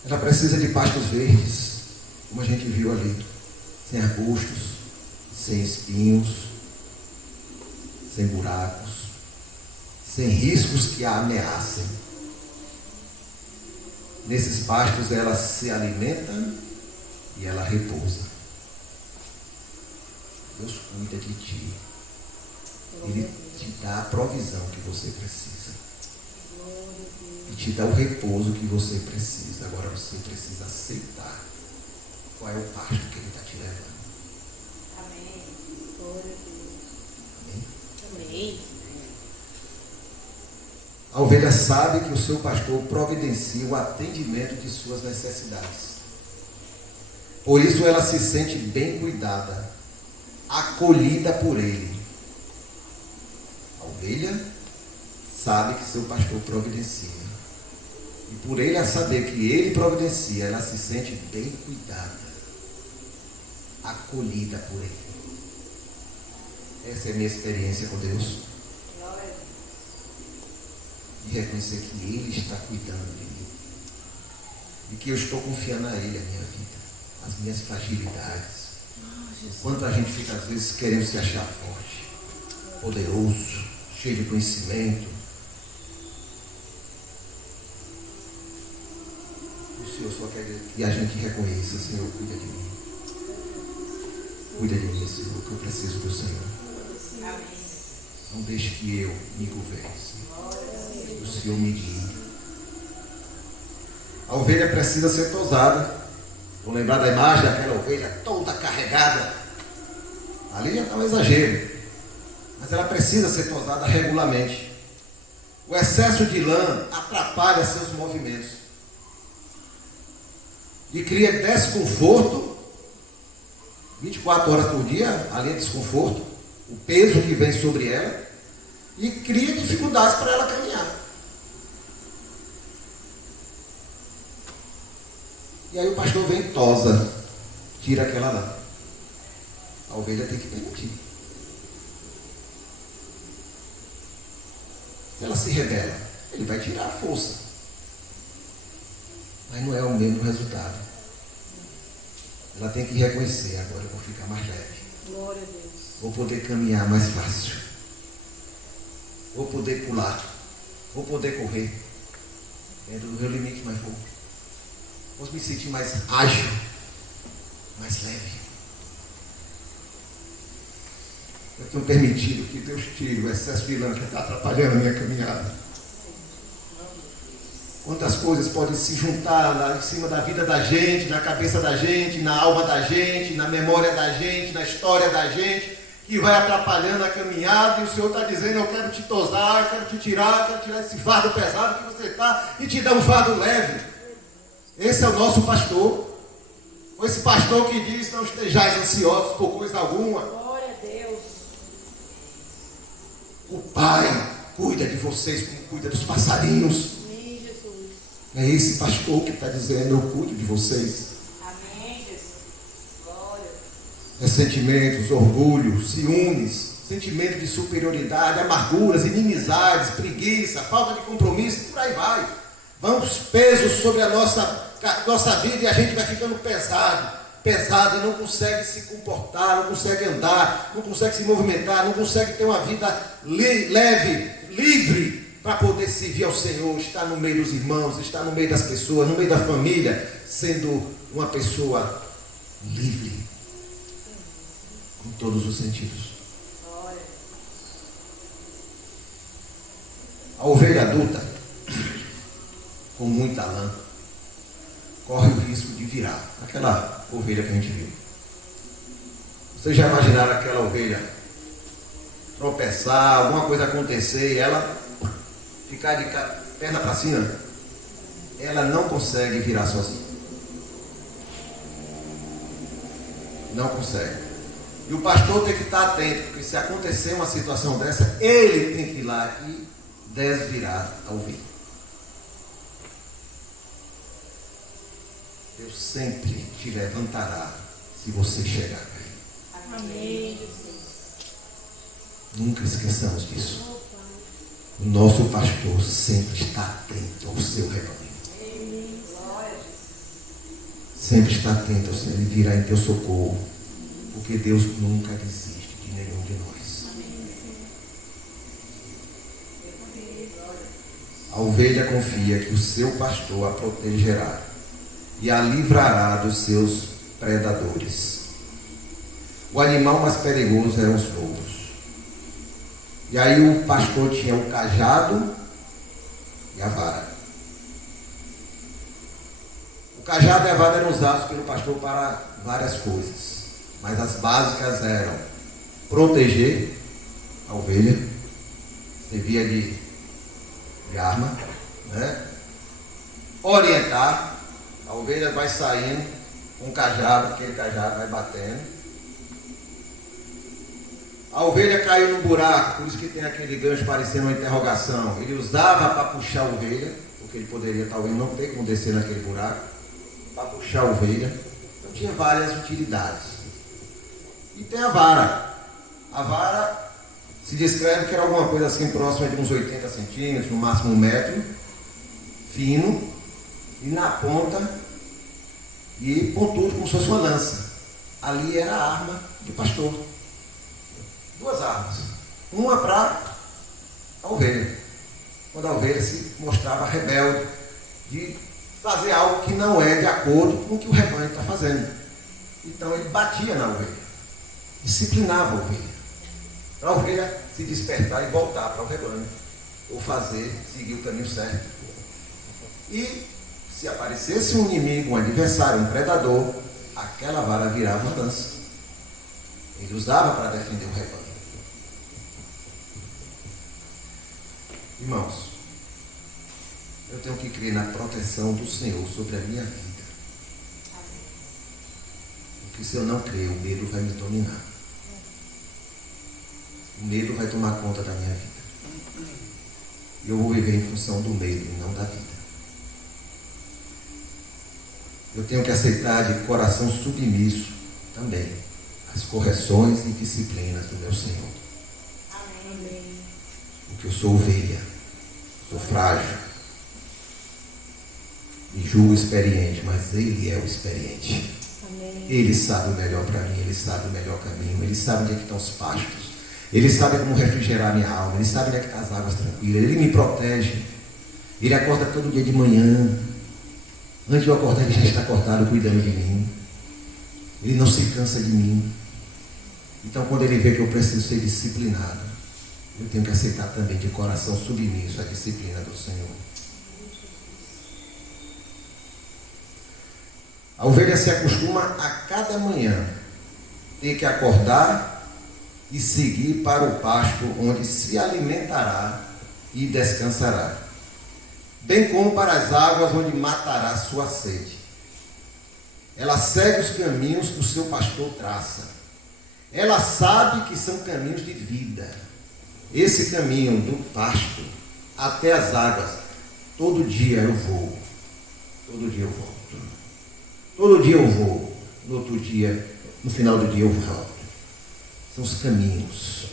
Ela precisa de pastos verdes, como a gente viu ali, sem arbustos, sem espinhos, sem buracos, sem riscos que a ameacem. Nesses pastos ela se alimenta e ela repousa. Deus cuida de ti. Ele te dá a provisão que você precisa. E te dá o repouso que você precisa. Agora você precisa aceitar qual é o pasto que Ele está te levando. Amém. Amém? Amém. A ovelha sabe que o seu pastor providencia o atendimento de suas necessidades. Por isso ela se sente bem cuidada, acolhida por Ele. A ovelha sabe que seu pastor providencia. E por ele a saber que Ele providencia, ela se sente bem cuidada, acolhida por Ele. Essa é a minha experiência com Deus. De reconhecer que Ele está cuidando de mim. E que eu estou confiando a Ele a minha vida, as minhas fragilidades, Quanto a gente fica, às vezes, querendo se achar forte, poderoso, cheio de conhecimento. O Senhor só quer que a gente reconheça: Senhor, cuida de mim. Cuida de mim, Senhor, que eu preciso do Senhor. Não deixe que eu me governe, Senhor. O Senhor me guie. A ovelha precisa ser tosada. Vou lembrar da imagem daquela ovelha toda carregada. Ali já está um exagero. Mas ela precisa ser tosada regularmente. O excesso de lã atrapalha seus movimentos e cria desconforto 24 horas por dia. Ali é desconforto, o peso que vem sobre ela, e cria dificuldades para ela caminhar. E aí o pastor vem e tosa, tira aquela lã. A ovelha tem que permitir. Se ela se rebela, ele vai tirar a força. Mas não é o mesmo resultado. Ela tem que reconhecer: agora eu vou ficar mais leve. Glória a Deus. Vou poder caminhar mais fácil. Vou poder pular. Vou poder correr dentro do meu limite, mas vou me sentir mais ágil, mais leve. Eu tenho permitido que Deus tire o excesso de lã que está atrapalhando a minha caminhada. Quantas coisas podem se juntar lá em cima da vida da gente, na cabeça da gente, na alma da gente, na memória da gente, na história da gente, que vai atrapalhando a caminhada, e o Senhor está dizendo: eu quero te tosar, eu quero te tirar, eu quero tirar esse fardo pesado que você está e te dar um fardo leve. Esse é o nosso pastor. Foi esse pastor que diz: não estejais ansiosos por coisa alguma. Glória a Deus. O Pai cuida de vocês como cuida dos passarinhos. Amém, Jesus. É esse pastor que está dizendo: eu cuido de vocês. Amém, Jesus. Glória. Ressentimentos, orgulho, ciúmes, sentimento de superioridade, amarguras, inimizades, preguiça, falta de compromisso, por aí vai. Vamos pesos sobre a nossa vida, e a gente vai ficando pesado e não consegue se comportar, não consegue andar, não consegue se movimentar, não consegue ter uma vida leve, livre, para poder servir ao Senhor, estar no meio dos irmãos, estar no meio das pessoas, no meio da família, sendo uma pessoa livre, com todos os sentidos. A ovelha adulta, com muita lã, corre o risco de virar aquela ovelha que a gente viu. Vocês já imaginaram aquela ovelha tropeçar, alguma coisa acontecer e ela ficar de perna para cima? Ela não consegue virar sozinha. Não consegue. E o pastor tem que estar atento, porque se acontecer uma situação dessa, ele tem que ir lá e desvirar a ovelha. Deus sempre te levantará se você chegar a cair. Amém, Jesus. Nunca esqueçamos disso. O nosso pastor sempre está atento ao seu rebanho. Sempre está atento ao Senhor. Ele virá em teu socorro. Porque Deus nunca desiste de nenhum de nós. A ovelha confia que o seu pastor a protegerá e a livrará dos seus predadores. O animal mais perigoso eram os lobos. E aí o pastor tinha o cajado e a vara. O cajado e a vara eram usados pelo pastor para várias coisas, mas as básicas eram proteger a ovelha, servia de arma, né? Orientar. A ovelha vai saindo com o cajado, aquele cajado vai batendo. A ovelha caiu no buraco, por isso que tem aquele gancho parecendo uma interrogação. Ele usava para puxar a ovelha, porque ele poderia talvez não ter como descer naquele buraco, para puxar a ovelha. Então tinha várias utilidades. E tem a vara. A vara se descreve que era alguma coisa assim próxima de uns 80 centímetros, no máximo 1 metro, fino, e na ponta, e pontudo como se fosse uma lança. ali era a arma do pastor. 2 armas. Uma para a ovelha. Quando a ovelha se mostrava rebelde, de fazer algo que não é de acordo com o que o rebanho está fazendo. Então ele batia na ovelha, disciplinava a ovelha, para a ovelha se despertar e voltar para o rebanho, ou seguir o caminho certo. E se aparecesse um inimigo, um adversário, um predador, aquela vara virava uma lança. Ele usava para defender o rebanho. Irmãos, eu tenho que crer na proteção do Senhor sobre a minha vida. Porque se eu não crer, o medo vai me dominar. O medo vai tomar conta da minha vida. E eu vou viver em função do medo e não da vida. Eu tenho que aceitar de coração submisso também as correções e disciplinas do meu Senhor. Amém. Porque eu sou ovelha, sou frágil, me julgo experiente, mas Ele é o experiente. Amém. Ele sabe o melhor para mim, Ele sabe o melhor caminho, Ele sabe onde é que estão os pastos, Ele sabe como refrigerar minha alma, Ele sabe onde é que estão as águas tranquilas, Ele me protege, Ele acorda todo dia de manhã, antes de eu acordar Ele já está acordado cuidando de mim, Ele não se cansa de mim. Então quando Ele vê que eu preciso ser disciplinado, eu tenho que aceitar também de coração submisso a disciplina do Senhor. A ovelha se acostuma a cada manhã ter que acordar e seguir para o pasto onde se alimentará e descansará, bem como para as águas onde matará sua sede. Ela segue os caminhos que o seu pastor traça. Ela sabe que são caminhos de vida. Esse caminho do pasto até as águas, todo dia eu vou, todo dia eu volto. Todo dia eu vou, no outro dia, no final do dia eu volto. São os caminhos.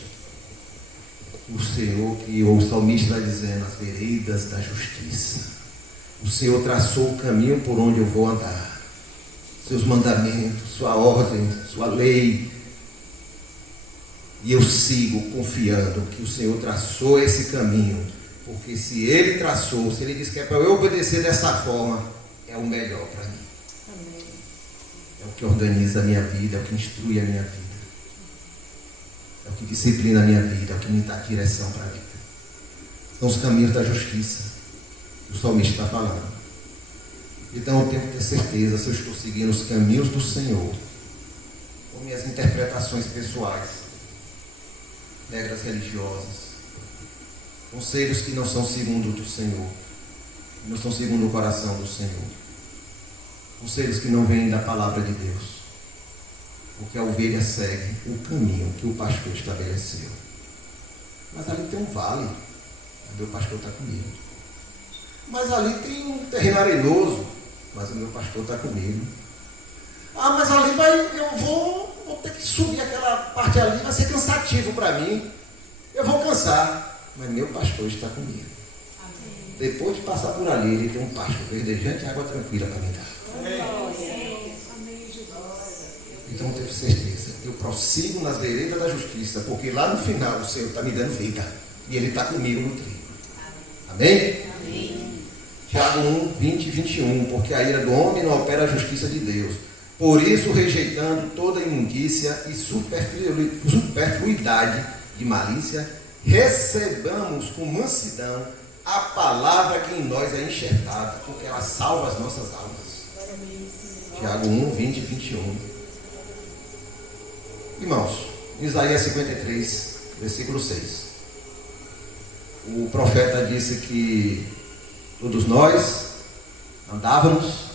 O Senhor criou, o salmista está dizendo, as veredas da justiça. O Senhor traçou o caminho por onde eu vou andar. Seus mandamentos, sua ordem, sua lei. E eu sigo confiando que o Senhor traçou esse caminho. Porque se Ele traçou, se Ele disse que é para eu obedecer dessa forma, é o melhor para mim. É o que organiza a minha vida, é o que instrui a minha vida. É o que disciplina a minha vida, é o que me dá direção para a vida. São os caminhos da justiça. O salmista está falando. Então eu tenho que ter certeza se eu estou seguindo os caminhos do Senhor, com minhas interpretações pessoais, regras religiosas, conselhos que não são segundo do Senhor, que não são segundo o coração do Senhor. Conselhos que não vêm da palavra de Deus. Porque a ovelha segue o caminho que o pastor estabeleceu. Mas ali tem um vale, onde o pastor está comigo. Mas ali tem um terreno arenoso, mas o meu pastor está comigo. Ah, mas ali eu vou ter que subir aquela parte ali, vai ser cansativo para mim. Eu vou cansar, mas meu pastor está comigo. Amém. Depois de passar por ali, ele tem um pasto verdejante e água tranquila para me dar. Então eu tenho certeza, eu prossigo nas veredas da justiça, porque lá no final o Senhor está me dando vida e Ele está comigo no trigo. Amém? Amém. Tiago 1, 20 e 21, porque a ira do homem não opera a justiça de Deus. Por isso, rejeitando toda imundícia e superfluidade de malícia, recebamos com mansidão a palavra que em nós é enxertada, porque ela salva as nossas almas. Tiago 1, 20 e 21. Irmãos, Isaías 53, versículo 6. O profeta disse que todos nós andávamos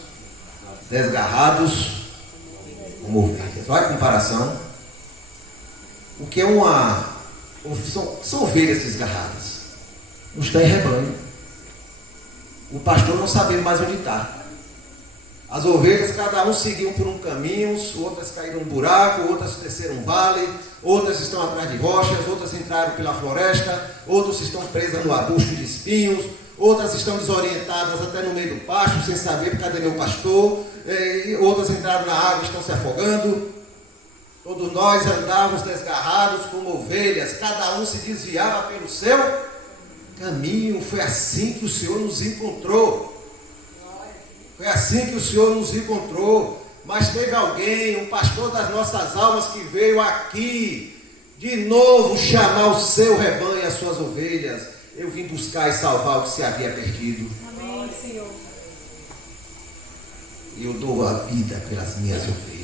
desgarrados como ovelhas. Olha a comparação. O que é são ovelhas desgarradas. Não está em rebanho. O pastor não sabe mais onde está. As ovelhas, cada um seguiu por um caminho, outras caíram num buraco, outras desceram um vale, outras estão atrás de rochas, outras entraram pela floresta, outras estão presas no arbusto de espinhos, outras estão desorientadas até no meio do pasto, sem saber cadê meu pastor, outras entraram na água e estão se afogando. Todos nós andávamos desgarrados como ovelhas, cada um se desviava pelo seu caminho. Foi assim que o Senhor nos encontrou. Foi assim que o Senhor nos encontrou. Mas teve alguém, um pastor das nossas almas, que veio aqui de novo chamar o seu rebanho, as suas ovelhas. Eu vim buscar e salvar o que se havia perdido. Amém, Senhor. E eu dou a vida pelas minhas ovelhas.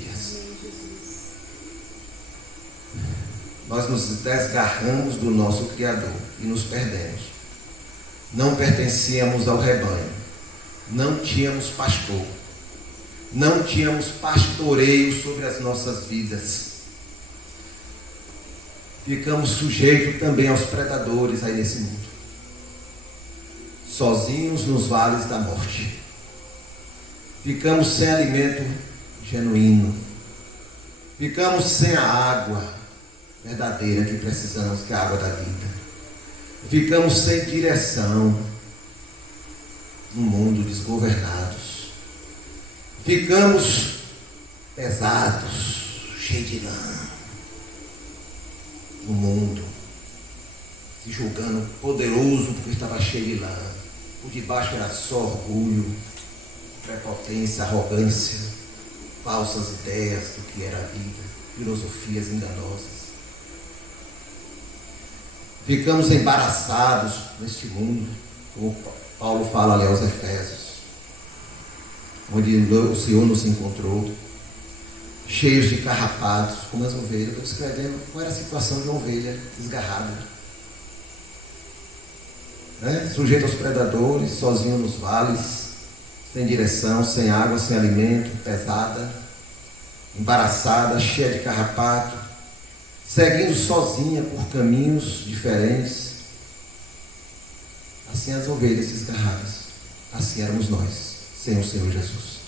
Nós nos desgarramos do nosso Criador e nos perdemos. Não pertencíamos ao rebanho. Não tínhamos pastor. Não tínhamos pastoreio sobre as nossas vidas. Ficamos sujeitos também aos predadores aí nesse mundo. Sozinhos nos vales da morte. Ficamos sem alimento genuíno. Ficamos sem a água verdadeira que precisamos, que é a água da vida. Ficamos sem direção no mundo, desgovernados. Ficamos pesados, cheios de lã no mundo, se julgando poderoso porque estava cheio de lã. Por debaixo era só orgulho, prepotência, arrogância, falsas ideias do que era a vida, filosofias enganosas. Ficamos embaraçados neste mundo, como Paulo fala ali aos Efésios, onde o Senhor nos encontrou, cheios de carrapatos, como as ovelhas. Eu estou escrevendo qual era a situação de uma ovelha desgarrada, né? Sujeito aos predadores, sozinho nos vales, sem direção, sem água, sem alimento, pesada, embaraçada, cheia de carrapato, seguindo sozinha por caminhos diferentes. Assim as ovelhas desgarradas, assim éramos nós, sem o Senhor Jesus.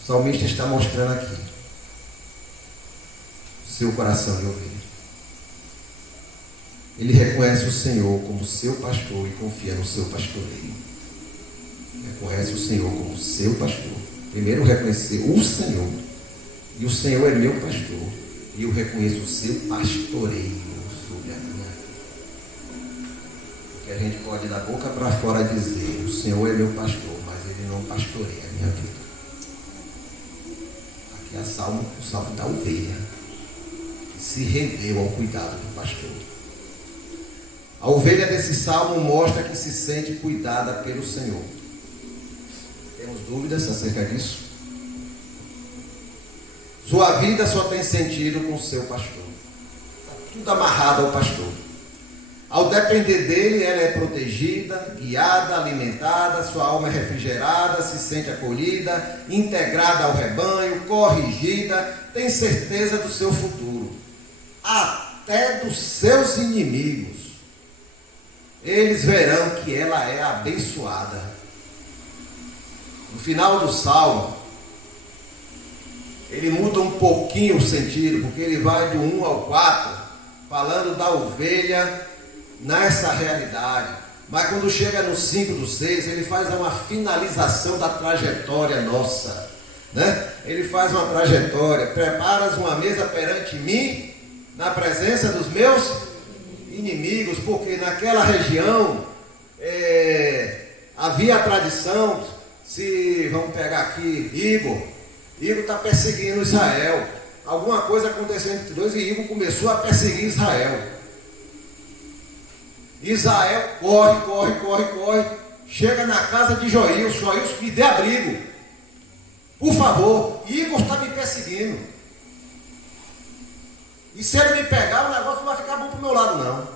O salmista está mostrando aqui o seu coração de ovelha. Ele reconhece o Senhor como seu pastor e confia no seu pastoreio. Reconhece o Senhor como seu pastor. Primeiro reconhecer o Senhor. E o Senhor é meu pastor. E eu reconheço o seu pastoreio sobre a minha vida. Porque a gente pode da boca para fora dizer: o Senhor é meu pastor, mas Ele não pastoreia a minha vida. Aqui é o salmo da ovelha, que se rendeu ao cuidado do pastor. A ovelha desse salmo mostra que se sente cuidada pelo Senhor. Temos dúvidas acerca disso? Sua vida só tem sentido com o seu pastor. Tudo amarrado ao pastor. Ao depender dele, ela é protegida, guiada, alimentada, sua alma é refrigerada, se sente acolhida, integrada ao rebanho, corrigida, tem certeza do seu futuro, até dos seus inimigos. Eles verão que ela é abençoada. No final do salmo, ele muda um pouquinho o sentido, porque ele vai do 1 ao 4, falando da ovelha nessa realidade. Mas quando chega no 5 do 6, ele faz uma finalização da trajetória nossa, né? Ele faz uma trajetória: preparas uma mesa perante mim, na presença dos meus inimigos. Porque naquela região havia a tradição, se vamos pegar aqui Igor está perseguindo Israel. Alguma coisa aconteceu entre dois e Igor começou a perseguir Israel. Israel corre, chega na casa de Joilson. Joilson, me dê abrigo, por favor, Igor está me perseguindo. E se ele me pegar, o negócio não vai ficar bom para o meu lado, não.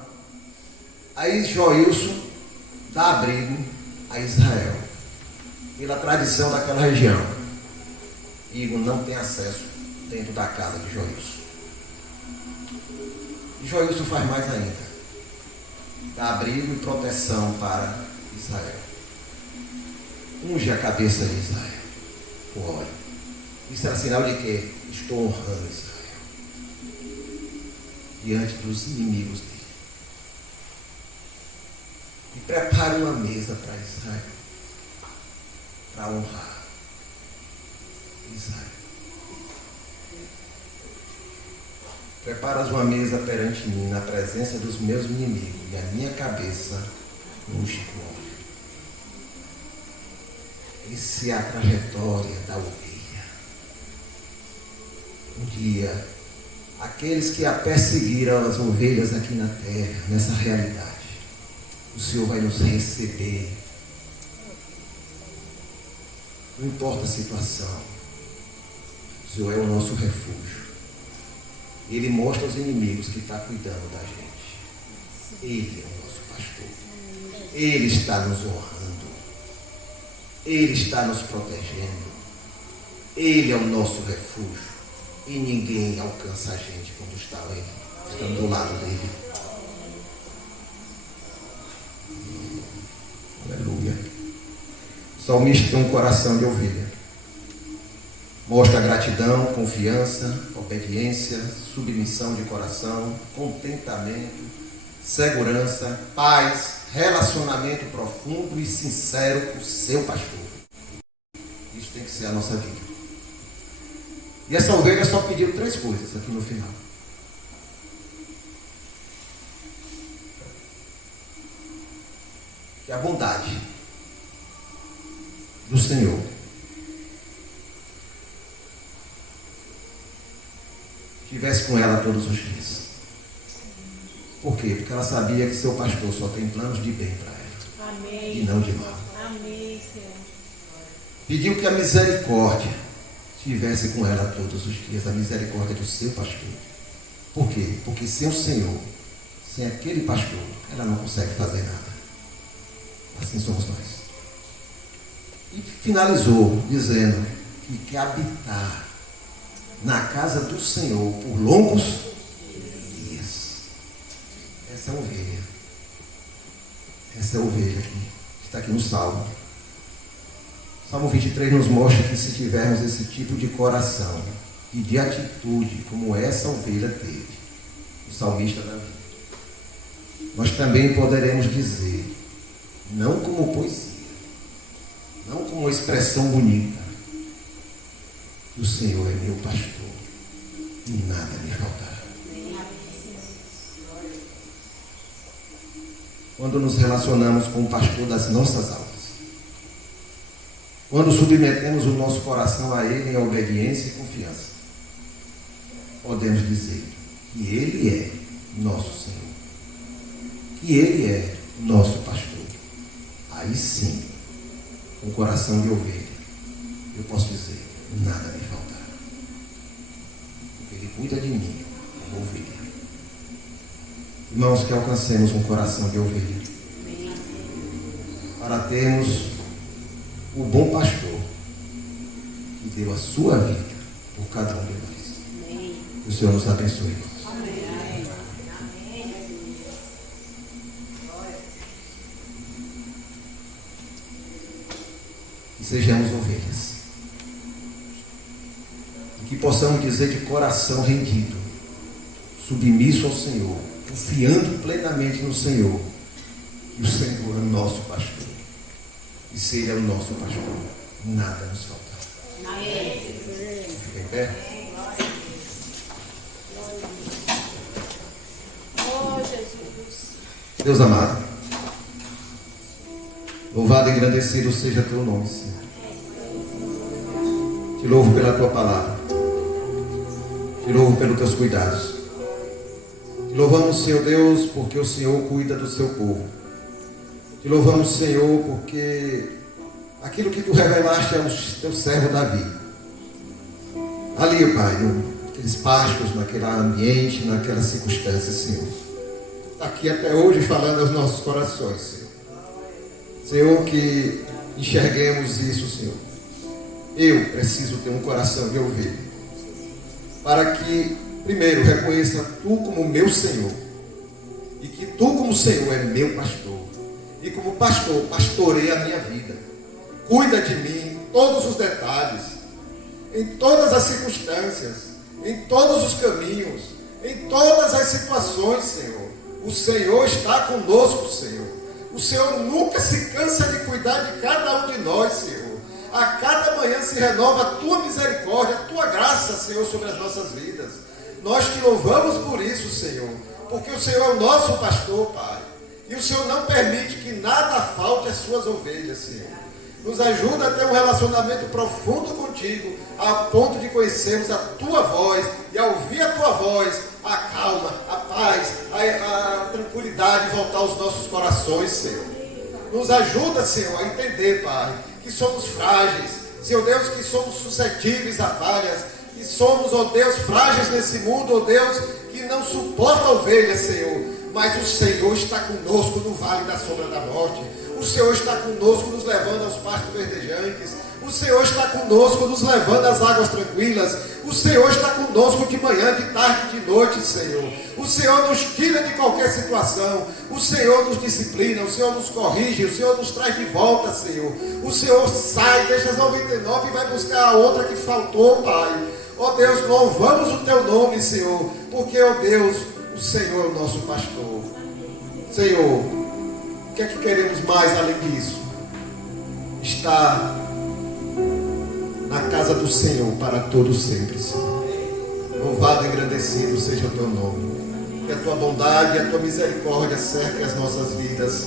Aí Joilson dá abrigo a Israel, pela tradição daquela região. Igor não tem acesso dentro da casa de Joilson. E Joilson faz mais ainda: dá abrigo e proteção para Israel. Unge a cabeça de Israel com óleo. Isso era sinal de que estou honrando Israel diante dos inimigos dele. E prepara uma mesa para Israel, para honrar Israel. Preparas uma mesa perante mim na presença dos meus inimigos e a minha cabeça unge com óleo. Essa é a trajetória da ovelha. Um dia, aqueles que a perseguiram, as ovelhas aqui na terra, nessa realidade, o Senhor vai nos receber. Não importa a situação, o Senhor é o nosso refúgio. Ele mostra aos inimigos que está cuidando da gente. Ele é o nosso pastor. Ele está nos honrando. Ele está nos protegendo. Ele é o nosso refúgio. E ninguém alcança a gente quando estamos do lado dele. Aleluia. O salmista tem um coração de ovelha. Mostra gratidão, confiança, obediência, submissão de coração, contentamento, segurança, paz, relacionamento profundo e sincero com o seu pastor. Isso tem que ser a nossa vida. E essa ovelha só pediu 3 coisas aqui no final. Que a bondade do Senhor estivesse com ela todos os dias. Por quê? Porque ela sabia que seu pastor só tem planos de bem para ela. Amém. E não de mal. Amém, Senhor. Pediu que a misericórdia estivesse com ela todos os dias, a misericórdia do seu pastor. Por quê? Porque sem o Senhor, sem aquele pastor, ela não consegue fazer nada. Assim somos nós. E finalizou dizendo que quer habitar na casa do Senhor por longos dias. Essa é a ovelha. Essa é a ovelha que está aqui no Salmo. Salmo 23 nos mostra que se tivermos esse tipo de coração e de atitude como essa ovelha teve, o salmista Davi, nós também poderemos dizer, não como poesia, não como uma expressão bonita, que o Senhor é meu pastor e nada me faltará. Quando nos relacionamos com o pastor das nossas almas, quando submetemos o nosso coração a Ele em obediência e confiança, podemos dizer que Ele é nosso Senhor, que Ele é nosso pastor. Aí sim, com o coração de ovelha, eu posso dizer, nada me faltará, porque Ele cuida de mim como ovelha. Irmãos, que alcancemos um coração de ovelha, para termos o bom pastor que deu a sua vida por cada um de nós. Que o Senhor nos abençoe. Que sejamos ovelhas. E que possamos dizer de coração rendido, submisso ao Senhor, confiando plenamente no Senhor, que o Senhor é o nosso pastor. E se Ele é o nosso pastor, nada nos faltará. Amém. Fica em pé. Oh, Jesus. Deus amado, louvado e engrandecido seja teu nome, Senhor. Te louvo pela tua palavra. Te louvo pelos teus cuidados. Te louvamos, Senhor Deus, porque o Senhor cuida do seu povo. Te louvamos, Senhor, porque aquilo que tu revelaste ao teu servo Davi, ali, Pai, naqueles pastos, naquele ambiente, naquela circunstância, Senhor, está aqui até hoje falando aos nossos corações, Senhor. Senhor, que enxerguemos isso, Senhor. Eu preciso ter um coração de ovelha, para que, primeiro, reconheça tu como meu Senhor, e que tu como Senhor é meu pastor. E como pastor, pastoreia a minha vida. Cuida de mim em todos os detalhes, em todas as circunstâncias, em todos os caminhos, em todas as situações, Senhor. O Senhor está conosco, Senhor. O Senhor nunca se cansa de cuidar de cada um de nós, Senhor. A cada manhã se renova a tua misericórdia, a tua graça, Senhor, sobre as nossas vidas. Nós te louvamos por isso, Senhor, porque o Senhor é o nosso pastor, Pai. E o Senhor não permite que nada falte às suas ovelhas, Senhor. Nos ajuda a ter um relacionamento profundo contigo, a ponto de conhecermos a tua voz e ao ouvir a tua voz, a calma, a paz, a tranquilidade voltar aos nossos corações, Senhor. Nos ajuda, Senhor, a entender, Pai, que somos frágeis, Senhor Deus, que somos suscetíveis a falhas, que somos, ó Deus, frágeis nesse mundo, ó Deus, que não suporta ovelhas, Senhor. Mas o Senhor está conosco no vale da sombra da morte. O Senhor está conosco nos levando aos pastos verdejantes. O Senhor está conosco nos levando às águas tranquilas. O Senhor está conosco de manhã, de tarde, de noite, Senhor. O Senhor nos tira de qualquer situação. O Senhor nos disciplina. O Senhor nos corrige. O Senhor nos traz de volta, Senhor. O Senhor sai, deixa as 99 e vai buscar a outra que faltou, Pai. Ó Deus, louvamos o teu nome, Senhor. Porque, ó Deus, o Senhor é o nosso pastor. Senhor, o que é que queremos mais além disso? Estar na casa do Senhor para todos sempre, Senhor. Louvado e engrandecido seja o teu nome. Que a tua bondade e a tua misericórdia cerquem as nossas vidas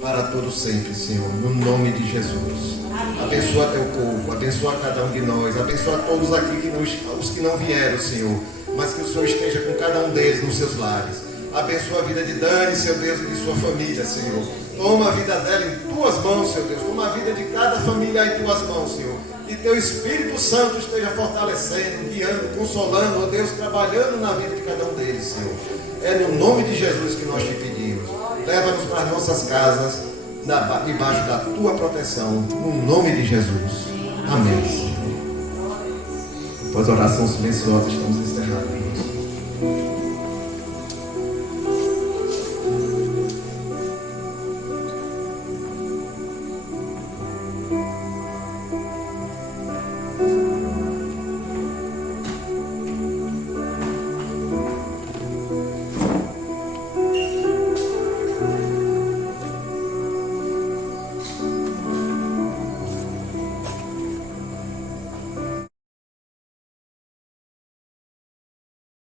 para todos sempre, Senhor. No nome de Jesus. Abençoa teu povo, abençoa cada um de nós, abençoa todos aqui os que não vieram, Senhor. Mas que o Senhor esteja com cada um deles nos seus lares. Abençoa a vida de Dani, Seu Deus, e de sua família, Senhor. Toma a vida dela em tuas mãos, Seu Deus. Toma a vida de cada família em tuas mãos, Senhor. Que teu Espírito Santo esteja fortalecendo, guiando, consolando, ó Deus, trabalhando na vida de cada um deles, Senhor. É no nome de Jesus que nós te pedimos. Leva-nos para as nossas casas, debaixo da tua proteção, no nome de Jesus. Amém. Após a oração silenciosa, estamos encerrados.